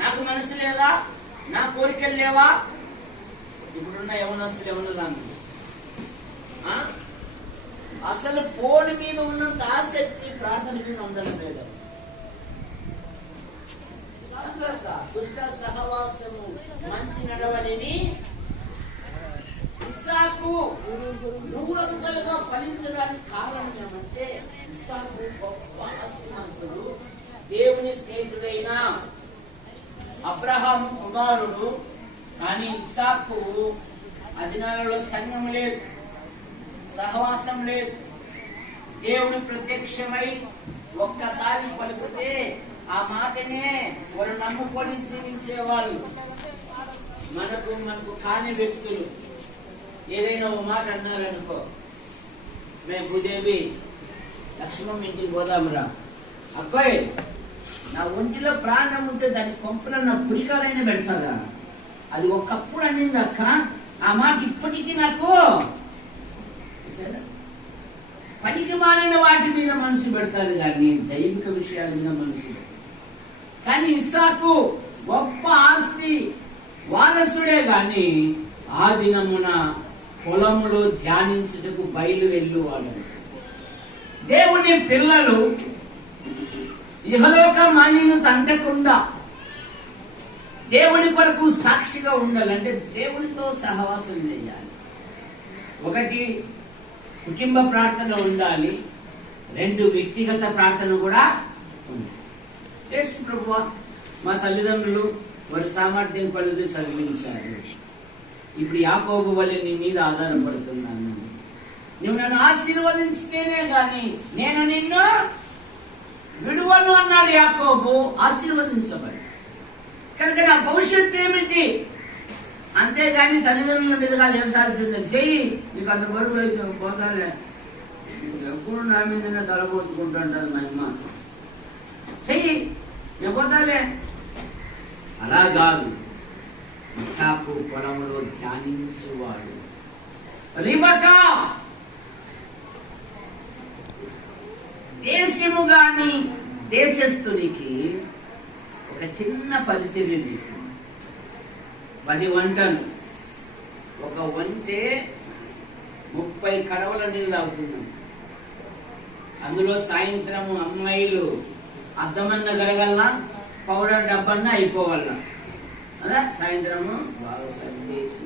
నాకు మనసు లేదా? నా కోరికలు లేవా? ఇప్పుడున్న యవనస్తులు ఎవరు రాను అసలు ఫోన్ మీద ఉన్నంత ఆసక్తి ప్రార్థన మీద ఉండడం లేదు. దుష్ట సహవాసము మంచి నడవడిని ఇస్సాకు నూరంతలుగా ఫలించడానికి కారణం ఏమంటే ఇస్సాకు గొప్ప ఆస్తిమంతుడు, దేవుని స్నేహితుడైన అబ్రహాము కుమారుడు. కానీ ఇస్సాకు అదినాలలో సంఘం లేదు, సహవాసం లేదు. దేవుడు ప్రత్యక్షమై ఒక్కసారి పలికితే ఆ మాటనే వారు నమ్ముకొని జీవించేవాళ్ళు. మనకు కాని వ్యక్తులు ఏదైనా ఒక మాట అన్నారనుకో, మేము భూదేవి లక్ష్మమ్మ ఇంటికి పోదామురా, అక్కోయ్ నా ఒంటిలో ప్రాణం ఉంటే దాని కొంపలో నా పురికాలైనా పెడతాదా? అది ఒకప్పుడు అనింది అక్క, ఆ మాట ఇప్పటికీ నాకు పనికి మాలిన వాటి మీద మనసు పెడతారు కానీ దైవిక విషయాల మీద మనసు పెడతారు. కానీ ఇస్సాకు గొప్ప ఆస్తి వారసుడే గాని ఆ దినమున పొలములో ధ్యానించుటకు బయలు వెళ్ళువాడు. దేవుని పిల్లలు ఇహలోక మాన్యత అంటకుండా దేవుని కొరకు సాక్షిగా ఉండాలంటే దేవునితో సహవాసం చేయాలి. ఒకటి కుటుంబ ప్రార్థన ఉండాలి, రెండు వ్యక్తిగత ప్రార్థన కూడా ఉండాలి. యేసు ప్రభువా మా తల్లిదండ్రులు వారి సామర్థ్యం కొలది చదివించారు. ఇప్పుడు యాకోబు వలె నీ మీద ఆధారపడుతున్నాను. నువ్వు నన్ను ఆశీర్వదించితేనే గాని నేను నిన్ను విడువను అన్నాడు యాకోబు. ఆశీర్వదించబడి కనుక నా భవిష్యత్తు ఏమిటి? అంతేగాని తల్లిదండ్రుల మీదుగా చేసాల్సిందే. చెయ్యి నీకు అంత బరువు అయితే పోతాలే, ఎప్పుడు నా మీదనే తలపోతుకుంటుంటాను మా అమ్మ, చెయ్యి నేను పోతాలే. అలా కాదు. ఇస్సాకు పొలంలో ధ్యానించువాడు. రిబకా దేశము గాని దేశస్థునికి ఒక చిన్న పరిచర్య చేసింది. 10 వంటలు, ఒక వంటే 30 కడవల నీళ్ళు తాగుతున్నాం. అందులో సాయంత్రము అమ్మాయిలు అద్దమన్న గరగల్లా, పౌడర్ డబ్బన్నా అయిపోవాల. అదా సాయంత్రము బాగా సర్దేసి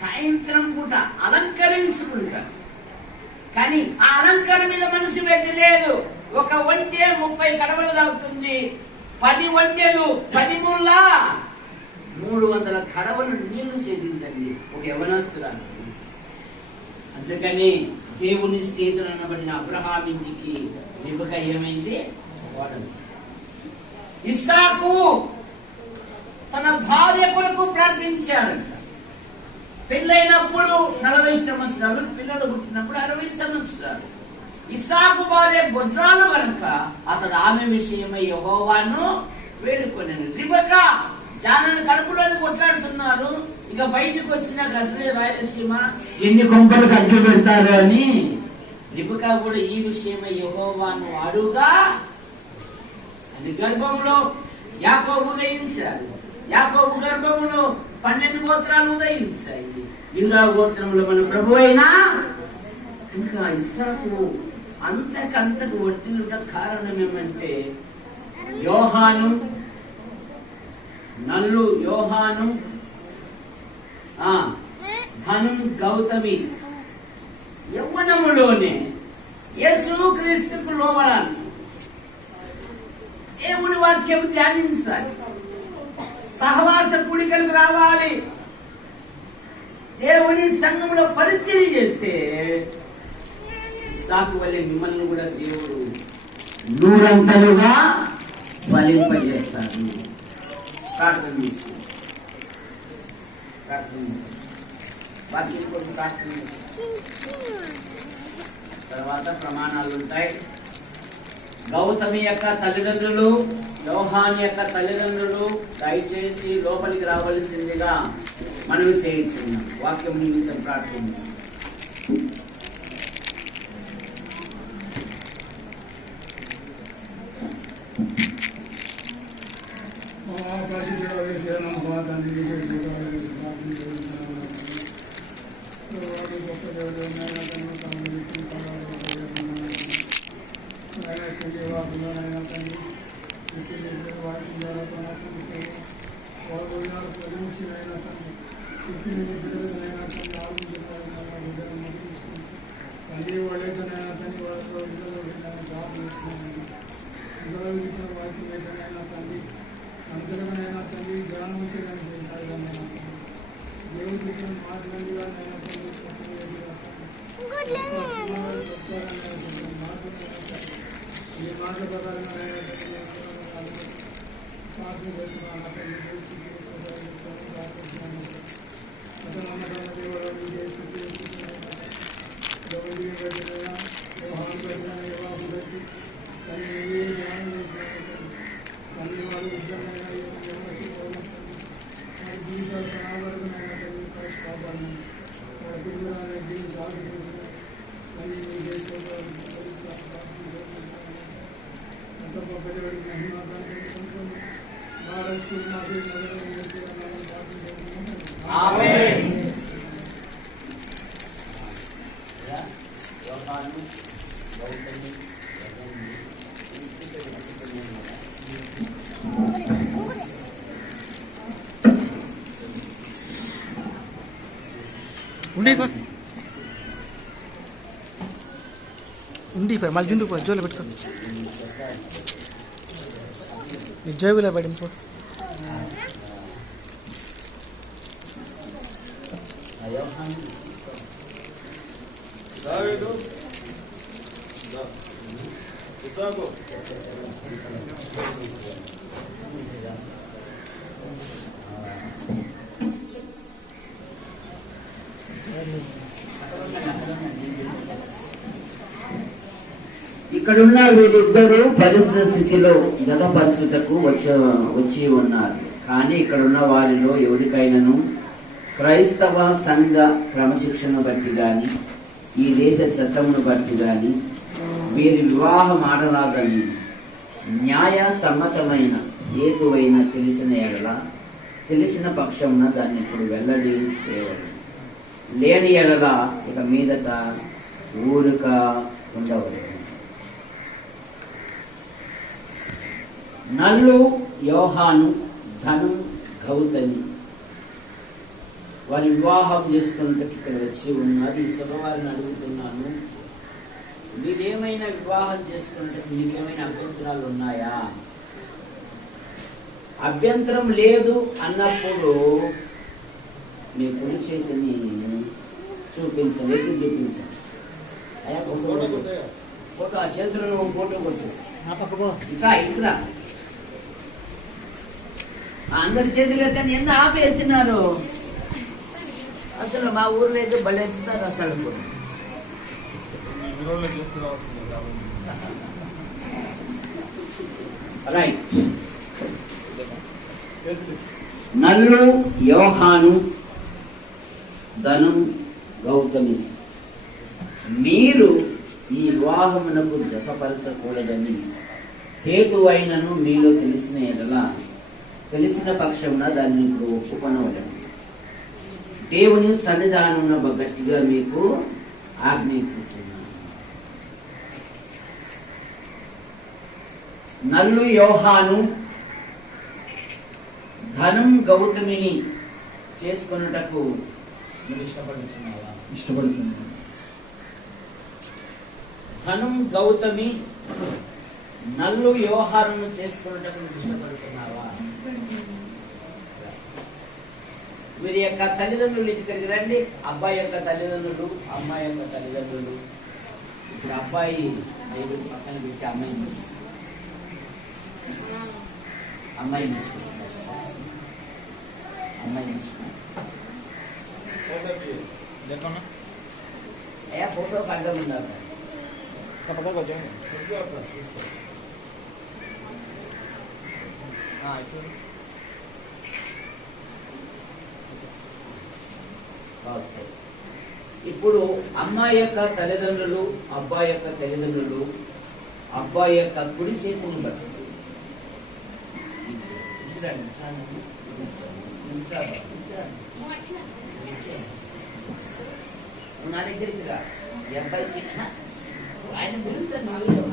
సాయంత్రం పూట అలంకరించుకుంటారు. కానీ ఆ అలంకరణ మీద మనసు పెట్టలేదు. ఒక వంటే 30 కడవలు తాగుతుంది. 10 వంటెలు 10 ముళ్ళ 300 కడవలు నీళ్లు సేదిందండి ఒక యవనస్తురాలు. అందుకని దేవుని స్నేహితులు అనబడిన అబ్రహాం ఇంటికి రిబకా ఏమైంది? ఇస్సాకు తన భార్య కొరకు ప్రార్థించాడంట. పెళ్ళైనప్పుడు 40 సంవత్సరాలు, పిల్లలు పుట్టినప్పుడు 60 సంవత్సరాలు. ఇస్సాకు భార్య గొడ్రాలు కనుక అతడు ఆమె విషయమై యెహోవాను వేడుకొనెను. రిబకా జానని కడుపులోని కొట్లాడుతున్నారు. ఇక బయటకు వచ్చిన అసలే రాయలసీమ ఎన్ని కొంపలు కట్టి పెడతారు అని రిబకా కూడా ఈ విషయమై యెహోవాను అడుగా. అది గర్భంలో యాకోబు ఉదయించాడు. యాకోబు గర్భంలో 12 గోత్రాలు ఉదయించాయి. యూదా గోత్రంలో మన ప్రభు అయినా ఇంకా ఇస్సాకు అంతకంతకు వర్తిల్లుట కారణం ఏమంటే యోహాను నల్లు, యోహాను ధను, గౌతమి యవ్వనములోనే యేసు క్రీస్తుకు లోబడాలి. దేవుని వాక్యం ధ్యానించాలి. సహవాస కూడికలకు రావాలి. దేవుని సంఘంలో పరిచయం చేస్తే ఇస్సాకు వల్లే మిమ్మల్ని కూడా దేవుడు నూరంతలుగా ఫలింపజేస్తారు. ప్రార్థన చేసి వాక్యం కోసం ప్రార్థన తర్వాత ప్రమాణాలు ఉంటాయి. గౌతమి యొక్క తల్లిదండ్రులు, యోహాను యొక్క తల్లిదండ్రులు దయచేసి లోపలికి రావలసిందిగా మనవి చేయించున్నాం. వాక్యం నిమిత్తం ప్రార్థన. ఉండిపోయి మళ్ళీ దిందుకు జోలు పెట్టుకో. ఈ జోబులో పడింపు. ఇక్కడున్న వీరిద్దరూ పరిస్థితి స్థితిలో గత పరిస్థితులకు వచ్చి ఉన్నారు. కానీ ఇక్కడున్న వారిలో ఎవరికైనాను క్రైస్తవ సంఘ క్రమశిక్షణ బట్టి గాని, ఈ దేశ చట్టమును బట్టి గాని వీరి వివాహం ఆడలాగని న్యాయ సమ్మతమైన హేతువైన తెలిసిన ఎడల, తెలిసిన పక్షమున దాన్ని ఇప్పుడు వెల్లడి చేయవచ్చు. లేని ఎడల ఇక మీదట ఊరుక ఉండవచ్చు. నల్లు, యోహాను, ధనం, గౌతమి వారి వివాహం చేసుకున్నట్టు ఇక్కడ వచ్చి ఉన్నారు. ఈ సభవారిని అడుగుతున్నాను, మీరేమైనా వివాహం చేసుకున్నట్టు మీకేమైనా అభ్యంతరాలు ఉన్నాయా? అభ్యంతరం లేదు అన్నప్పుడు మీ కుడి చేతిని చూపించండి, ఎత్తి చూపించండి. అయ్యా ఫోటో ఆ చేతులను ఫోటో కొట్టు. ఇట్లా ఇట్లా అందరి చేతులు ఎత్తండి. ఎంత ఆపి ఎత్తినారు? అసలు మా ఊర్లో అయితే బలి ఎత్తుతారు అసలు. రైట్. నల్లు, యోహాను, ధనం, గౌతమి మీరు ఈ వివాహమునకు జతపరచకూడదని హేతువైనను మీలో తెలిసిన ఎడల, తెలిసిన పక్షమున దాన్ని ఇప్పుడు ఒప్పుకొనవలెను. దేవుని సన్నిధానమున గట్టిగా మీకు ఆజ్ఞాపిస్తున్నాను. నల్లు, యోహాను, ధనం, గౌతమిని చేసుకున్నటకు మీరు ఇష్టపడుతున్నావా? ఇష్టపడుతున్నాను. ధనం, గౌతమి, నల్లు, యోహాను చేసుకున్నటకు మీరు ఇష్టపడుతున్నావా? వీరి యొక్క తల్లిదండ్రులు ఇక్కడికి రండి. అబ్బాయి యొక్క తల్లిదండ్రులు, అమ్మాయి యొక్క తల్లిదండ్రులు. ఇప్పుడు అబ్బాయి దేవుడి పక్కన పెట్టి అమ్మాయిని చూసి అమ్మాయిని చూసుకుంటారు. అమ్మాయిని చూసుకుంటారు. ఏ ఫోటో అడ్డం ఉండాలి. ఇప్పుడు అమ్మాయి యొక్క తల్లిదండ్రులు, అబ్బాయి యొక్క తల్లిదండ్రులు అబ్బాయి యొక్క కుడి చేతిని బట్టి నా దగ్గరికి రా. ఈ అబ్బాయి చిన్న ఆయన పిలుస్తాను. నువ్వు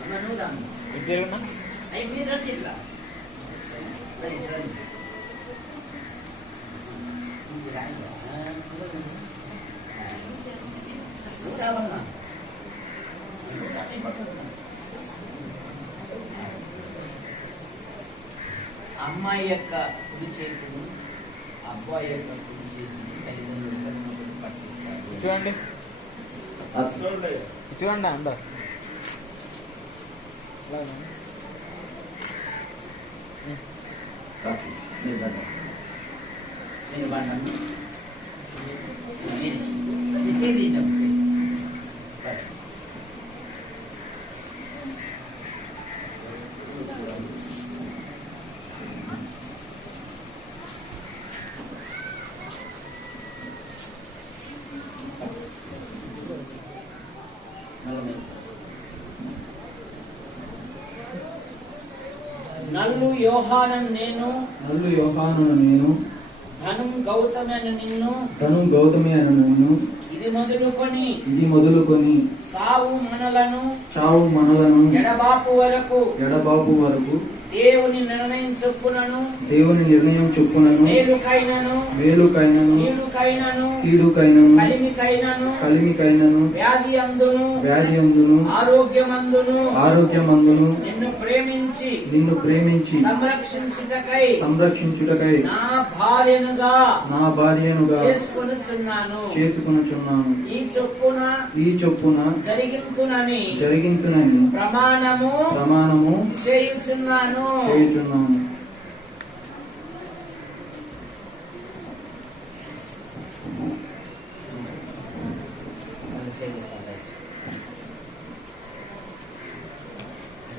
అమ్మ నువ్వు రామ్మ. అయ్యి మీరు రండి ఇట్లా. అమ్మాయి యొక్క కుడి చేతిని అబ్బాయి యొక్క కుడి చేతిని తల్లిదండ్రులు పట్టిస్తారు. చూడండి చూడండి అందరు నేను బాగున్నాను. నల్లు యోహానను నేను ధనం గౌతమి అని నిన్ను ఇది మొదలుకొని సావు మనలను ఎడబాపు వరకు దేవుని నిర్ణయం చొప్పునను మేలుకైనను కలిమికైనను వ్యాధి అందును ఆరోగ్యమందును నిన్ను ప్రేమించి సంరక్షించుటకై నా భార్యనుగా చేసుకొనుచున్నాను. ఈ చొప్పున జరిగింతునని ప్రమాణము చేయుచున్నాను.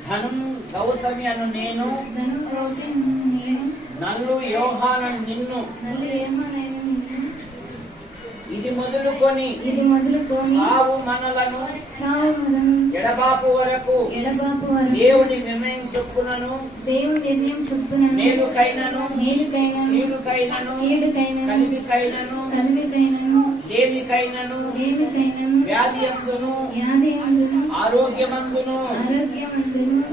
ధనం గౌతమి అను నేను నల్లు యోహానను నిన్ను ఇది మొదలుకొని సావు మనలను ఎడబాపు వరకు దేవుని నిర్ణయం చొప్పునను మేలుకైనను కలిమికైనను లేమికైనను వ్యాధి అందును ఆరోగ్యమందును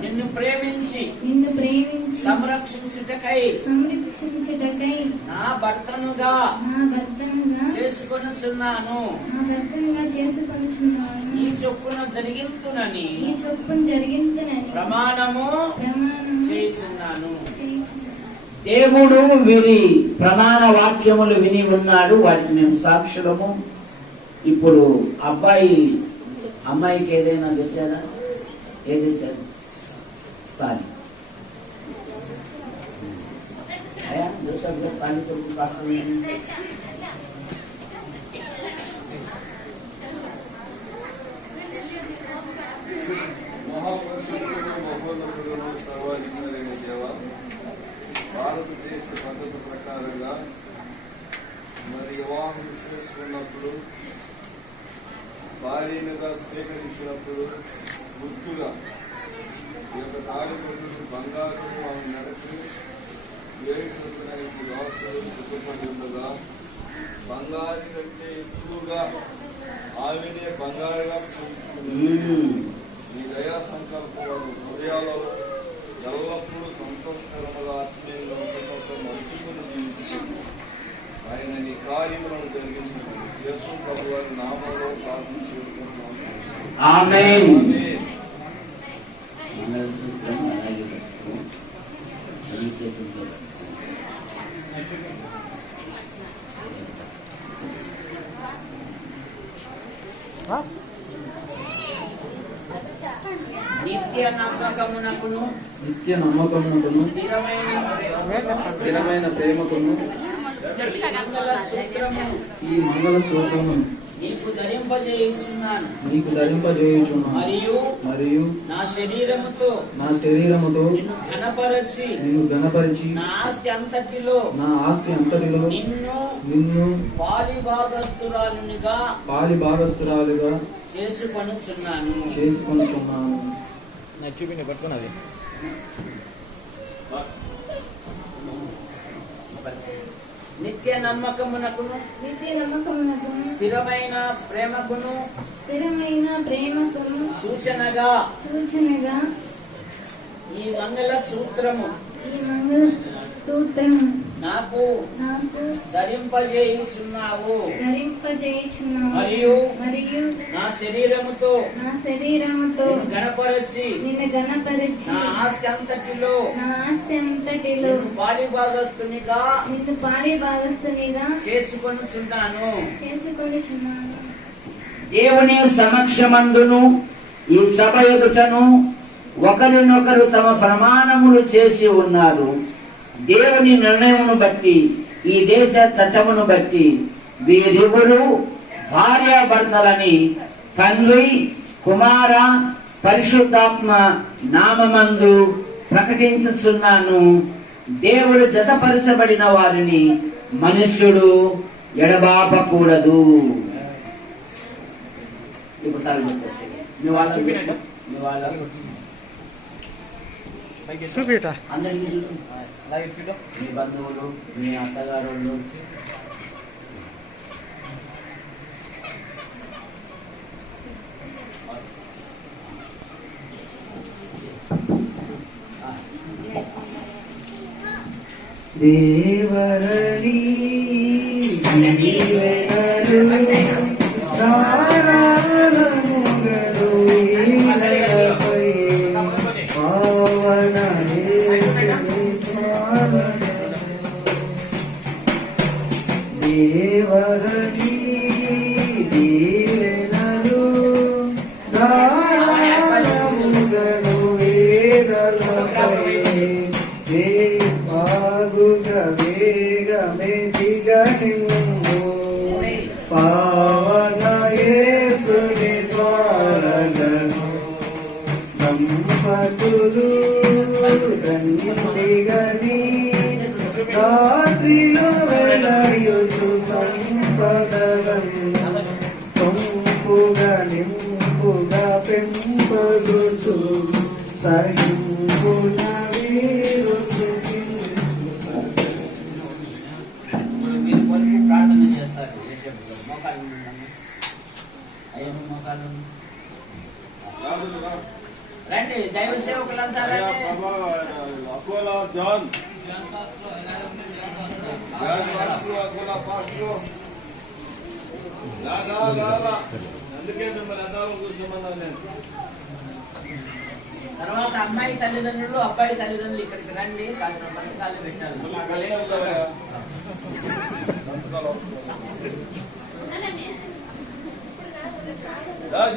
నిన్ను ప్రేమించి సంరక్షించుటకై నా భర్తనుగా చేసుకొనుచున్నాను. ఈ చొప్పున జరిగించునని ప్రమాణము చేయుచున్నాను. దేవుడు వీరి ప్రమాణ వాక్యములు విని ఉన్నాడు. వాటిని మేము సాక్షులము. ఇప్పుడు అమ్మాయికి ఏదైనా తెచ్చారా? ఏది తెచ్చారు? పాలి పాలి కొడుకు పాత్ర భారతదేశ పద్ధతి ప్రకారంగా మరి వివాహం చేసుకున్నప్పుడు భార్యనుగా స్వీకరించినప్పుడు గుర్తుగా ఈ యొక్క తాడిపత్రుడు బంగారు ఆమె నడిపి వేడుకడానికి వాసులు సిద్ధపడి ఉండగా బంగారు కంటే ఎక్కువగా ఆమెనే బంగారుగా చూపించుకుంది. ఈ దయా సంకల్పం హృదయాలలో ఎల్లప్పుడూ సంతోషకరముగా ఆత్మీయంగా మంచుకుని జీవించింది. ఆయన నీ కార్యములను జరిగించింది. యేసు ప్రభువారి నామములో ప్రార్థన చేసుకుంటున్నాము. ఆమేన్. నమ్మకమునకును నిత్య నమ్మకమునకును స్థిరమైన ప్రేమకును మంగళ సూత్రము ఈ మంగళ సూత్రము నీకు ధరింపజేయుచున్నాను మరియు నా శరీరముతో నిన్ను ఘనపరచి నా ఆస్తి అంతటిలో నిన్ను పాలి భాగస్తురాలునిగా చేసుకొనుచున్నాను. నిత్య నమ్మకమునకును స్థిరమైన ప్రేమకును సూచనగా ఈ మంగళ సూత్రము నాకు ధరింపజేయుచున్నావు. మరియు నా శరీరముతో నిన్ను గణపరచి నా ఆస్తి అంతటిలో నిన్ను పాలి భాగస్తునిగా చేసుకొనుచున్నాను. దేవుని సమక్షమందును ఈ సభ ఎదుటను ఒకరినొకరు తమ ప్రమాణములు చేసి ఉన్నారు. దేవుని నిర్ణయమును బట్టి ఈ దేశ చట్టమును బట్టి వీరిరువురు భార్యాభర్తలని తండ్రి కుమార పరిశుద్ధాత్మ నామమందు ప్రకటించుచున్నాను. దేవుడు జతపరచబడిన వారిని మనుష్యుడు ఎడబాపకూడదు. ఇప్పుడు అందరికీ చూడు, మీ బంధువులు, మీ అత్తగారు, దేవరణి రండి దైవ సేవకులంతా అకోలా జాన్ అందుకే మిమ్మల్ని అందరూ కూర్చోమన్నాను నేను. తర్వాత అమ్మాయి తల్లిదండ్రులు అబ్బాయి తల్లిదండ్రులు ఇక్కడికి రండి, కాస్త సంతకాలు పెట్టాలి.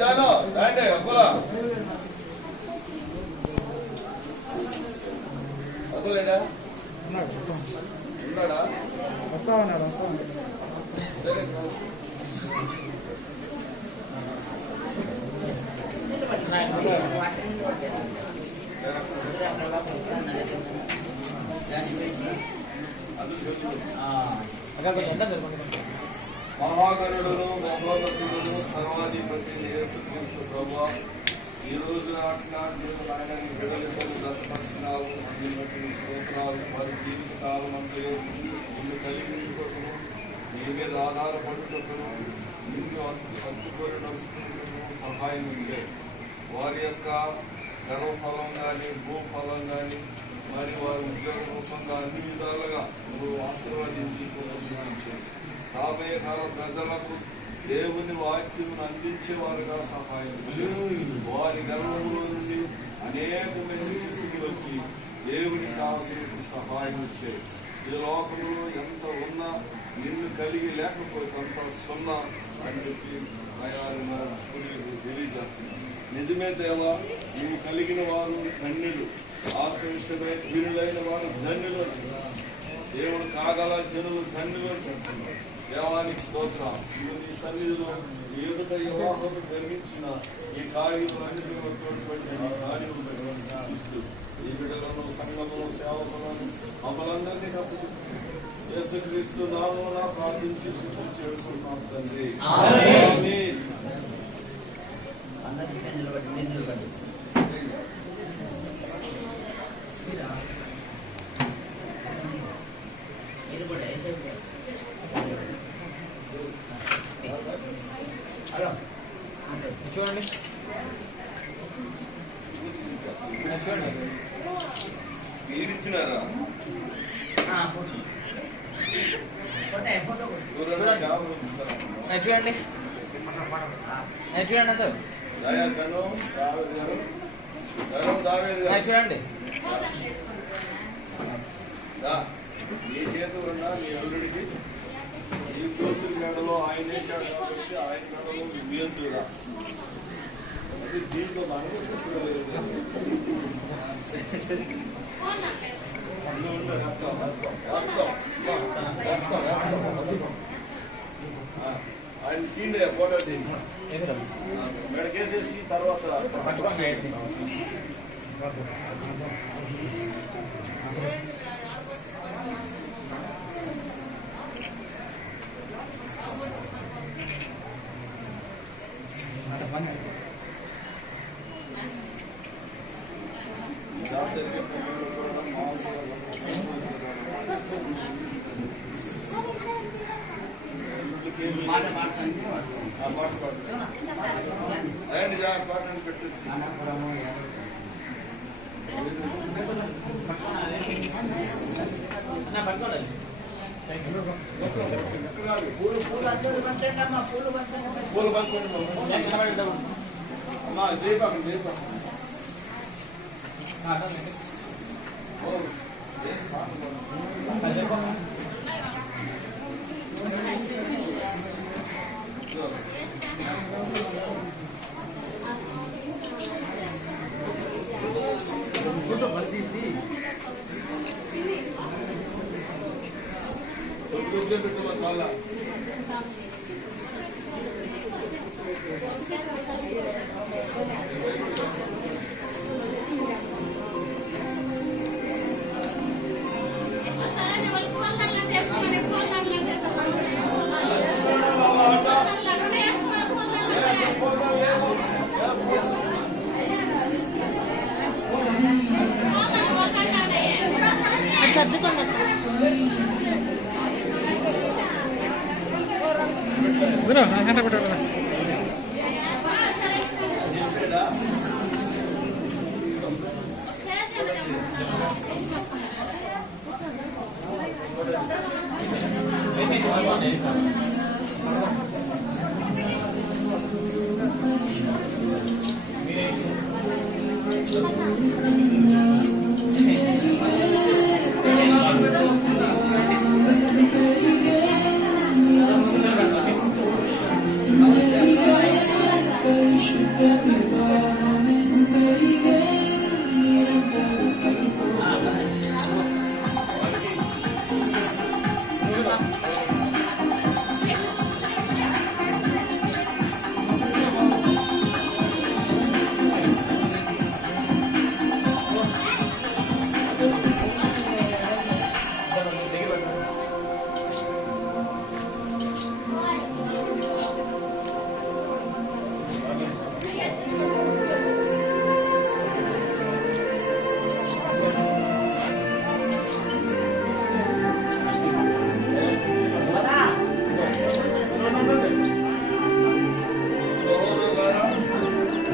జాను రండి అకోలా అకోలేడా ఉన్నాడా? సరే మహాగణుడును మహోన్నతుడును సర్వాధిపతి యేసుక్రీస్తు ప్రభువా, ఈ రోజు నాటిని బిడ్డలిద్దరు దత్తపరిచినావు. అందుని బట్టి నీ స్తోత్రాలు. వారి జీవితకాలం అంతయు నిన్ను కలిగి ఉండుటకును, నీ మీద ఆధారపడుటకును, నిన్ను హత్తుకొని నడుచుకుంటూ సహాయం ఇచ్చాయి. వారి యొక్క గర్వఫలం కానీ భూఫలం కానీ మరి వారి ఉద్యోగ రూపంగా అన్ని విధాలుగా నువ్వు ఆశీర్వదించి ప్రోత్సహించాయి. రాబోయే కాలం ప్రజలకు దేవుని వాక్యం అందించేవారుగా సహాయం చేయి. వారి గర్వంలో నుండి అనేక మంది శిశువులు వచ్చి దేవుని సాహసేపు సహాయం ఇచ్చాయి. ఈ లోకంలో ఎంత ఉన్నా నిన్ను కలిగి లేకపోతే అంత సున్నా అని చెప్పి తెలియజేస్తుంది. నిజమే దేవా, నీవు కలిగిన వారు ధన్యులు, ఆత్మవిషయమై వీరులైన వారు ధన్యులు. దేవుడు కాగల జనులు ధన్యులు అని చెప్తున్నారు. దేవానికి స్తోత్రం. నీ సన్నిధిలో ఎదుట వివాహం జరిగించిన ఈ కార్యములన్నిటిలో తోడ్పడిన కార్యములు ఈ బిడ్డలను సంఘములు సేవకులను మమ్మల్ందరినీ కప్పు యేసుక్రీస్తు నామమున ప్రార్థించి శుద్ధి చేరుకుంటున్నాం తండ్రి. ఆమేన్. అందరికీ నిలబడి చూడండి మీరిచ్చినారా ఫోటో చూడండి చూడండి అంతా చూడండి ఏ చేతి ఉన్నా మీ అల్లుడికి ఈ కూతురు మేడలో ఆయన వేసాడు కాబట్టి ఆయన మేడలో నియంత్రుడా అది దీంట్లో ఆయన తీండే ఫోటో తీసి మెడకేసేసి తర్వాత పెట్టచ్చు. పూలు పంచండి అమ్మా, జయపాకం జయపాకం చాలా సర్దుకోండి.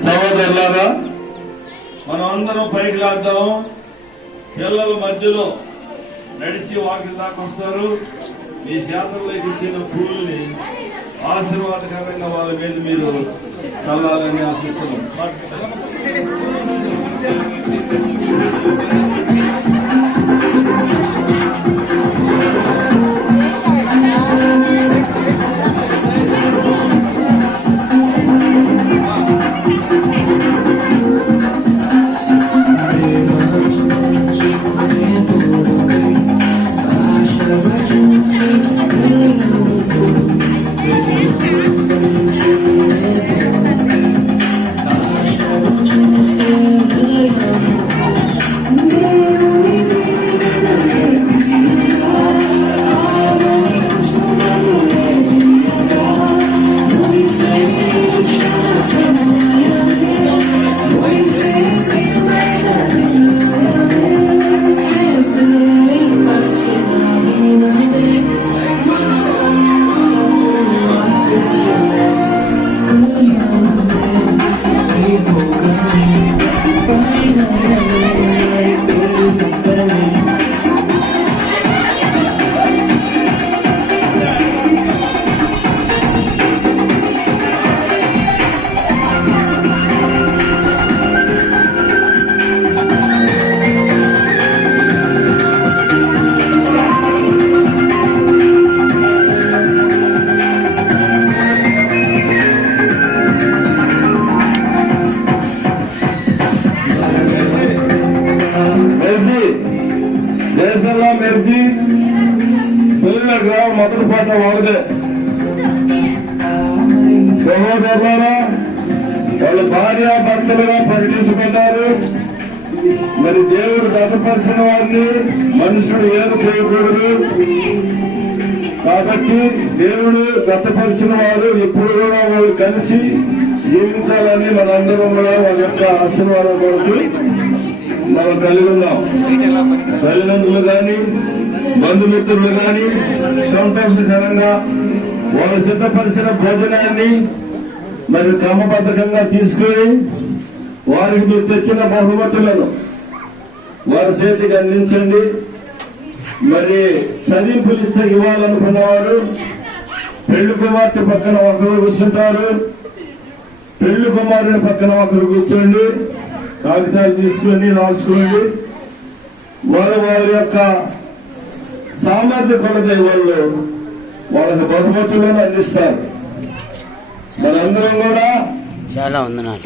సహోదరులారా, మనం అందరం పైకి లాద్దాం. పిల్లల మధ్యలో నడిచి వాకి దాకా వస్తారు. మీ చేతుల్లోకి ఇచ్చిన పూలని ఆశీర్వాదకరంగా వాళ్ళ మీద మీరు చల్లాలని ఆశిస్తున్నాం. దేశంలో మెరిసి పిల్లల గ్రామం మొదటి పాట వాళ్ళదే. సహోదరులారా, వాళ్ళు భార్య భర్తలుగా ప్రకటించబడ్డారు. మరి దేవుడు గతపరిచిన వారిని మనుషుడు ఏదో చేయకూడదు. కాబట్టి దేవుడు గతపరిచిన వారు ఇప్పుడు కూడా వాళ్ళు కలిసి జీవించాలని మనందరం కూడా వాళ్ళ యొక్క ఆశీర్వాదం కొరకు మనం కలిగి ఉన్నాం. తల్లిదండ్రులు కానీ బంధుమిత్రులు కానీ సంతోషకరంగా వాళ్ళు సిద్ధపరిచిన భోజనాన్ని మరి క్రమబద్ధకంగా తీసుకుని వారికి మీరు తెచ్చిన బహుమతులను వారి చేతికి అందించండి. మరి చదింపులు ఇవ్వాలనుకున్నవారు పెళ్లి కుమార్తె పక్కన ఒకరు కూర్చుంటారు, పెళ్లి కుమారుని పక్కన ఒకరు కూర్చోండి. కాగితాలు తీసుకొని రాసుకోండి. వాళ్ళ యొక్క సామర్థ్య కొలది వాళ్ళకి బహుమతులను అందిస్తారు. మనందరం కూడా చాలా వందనాలు.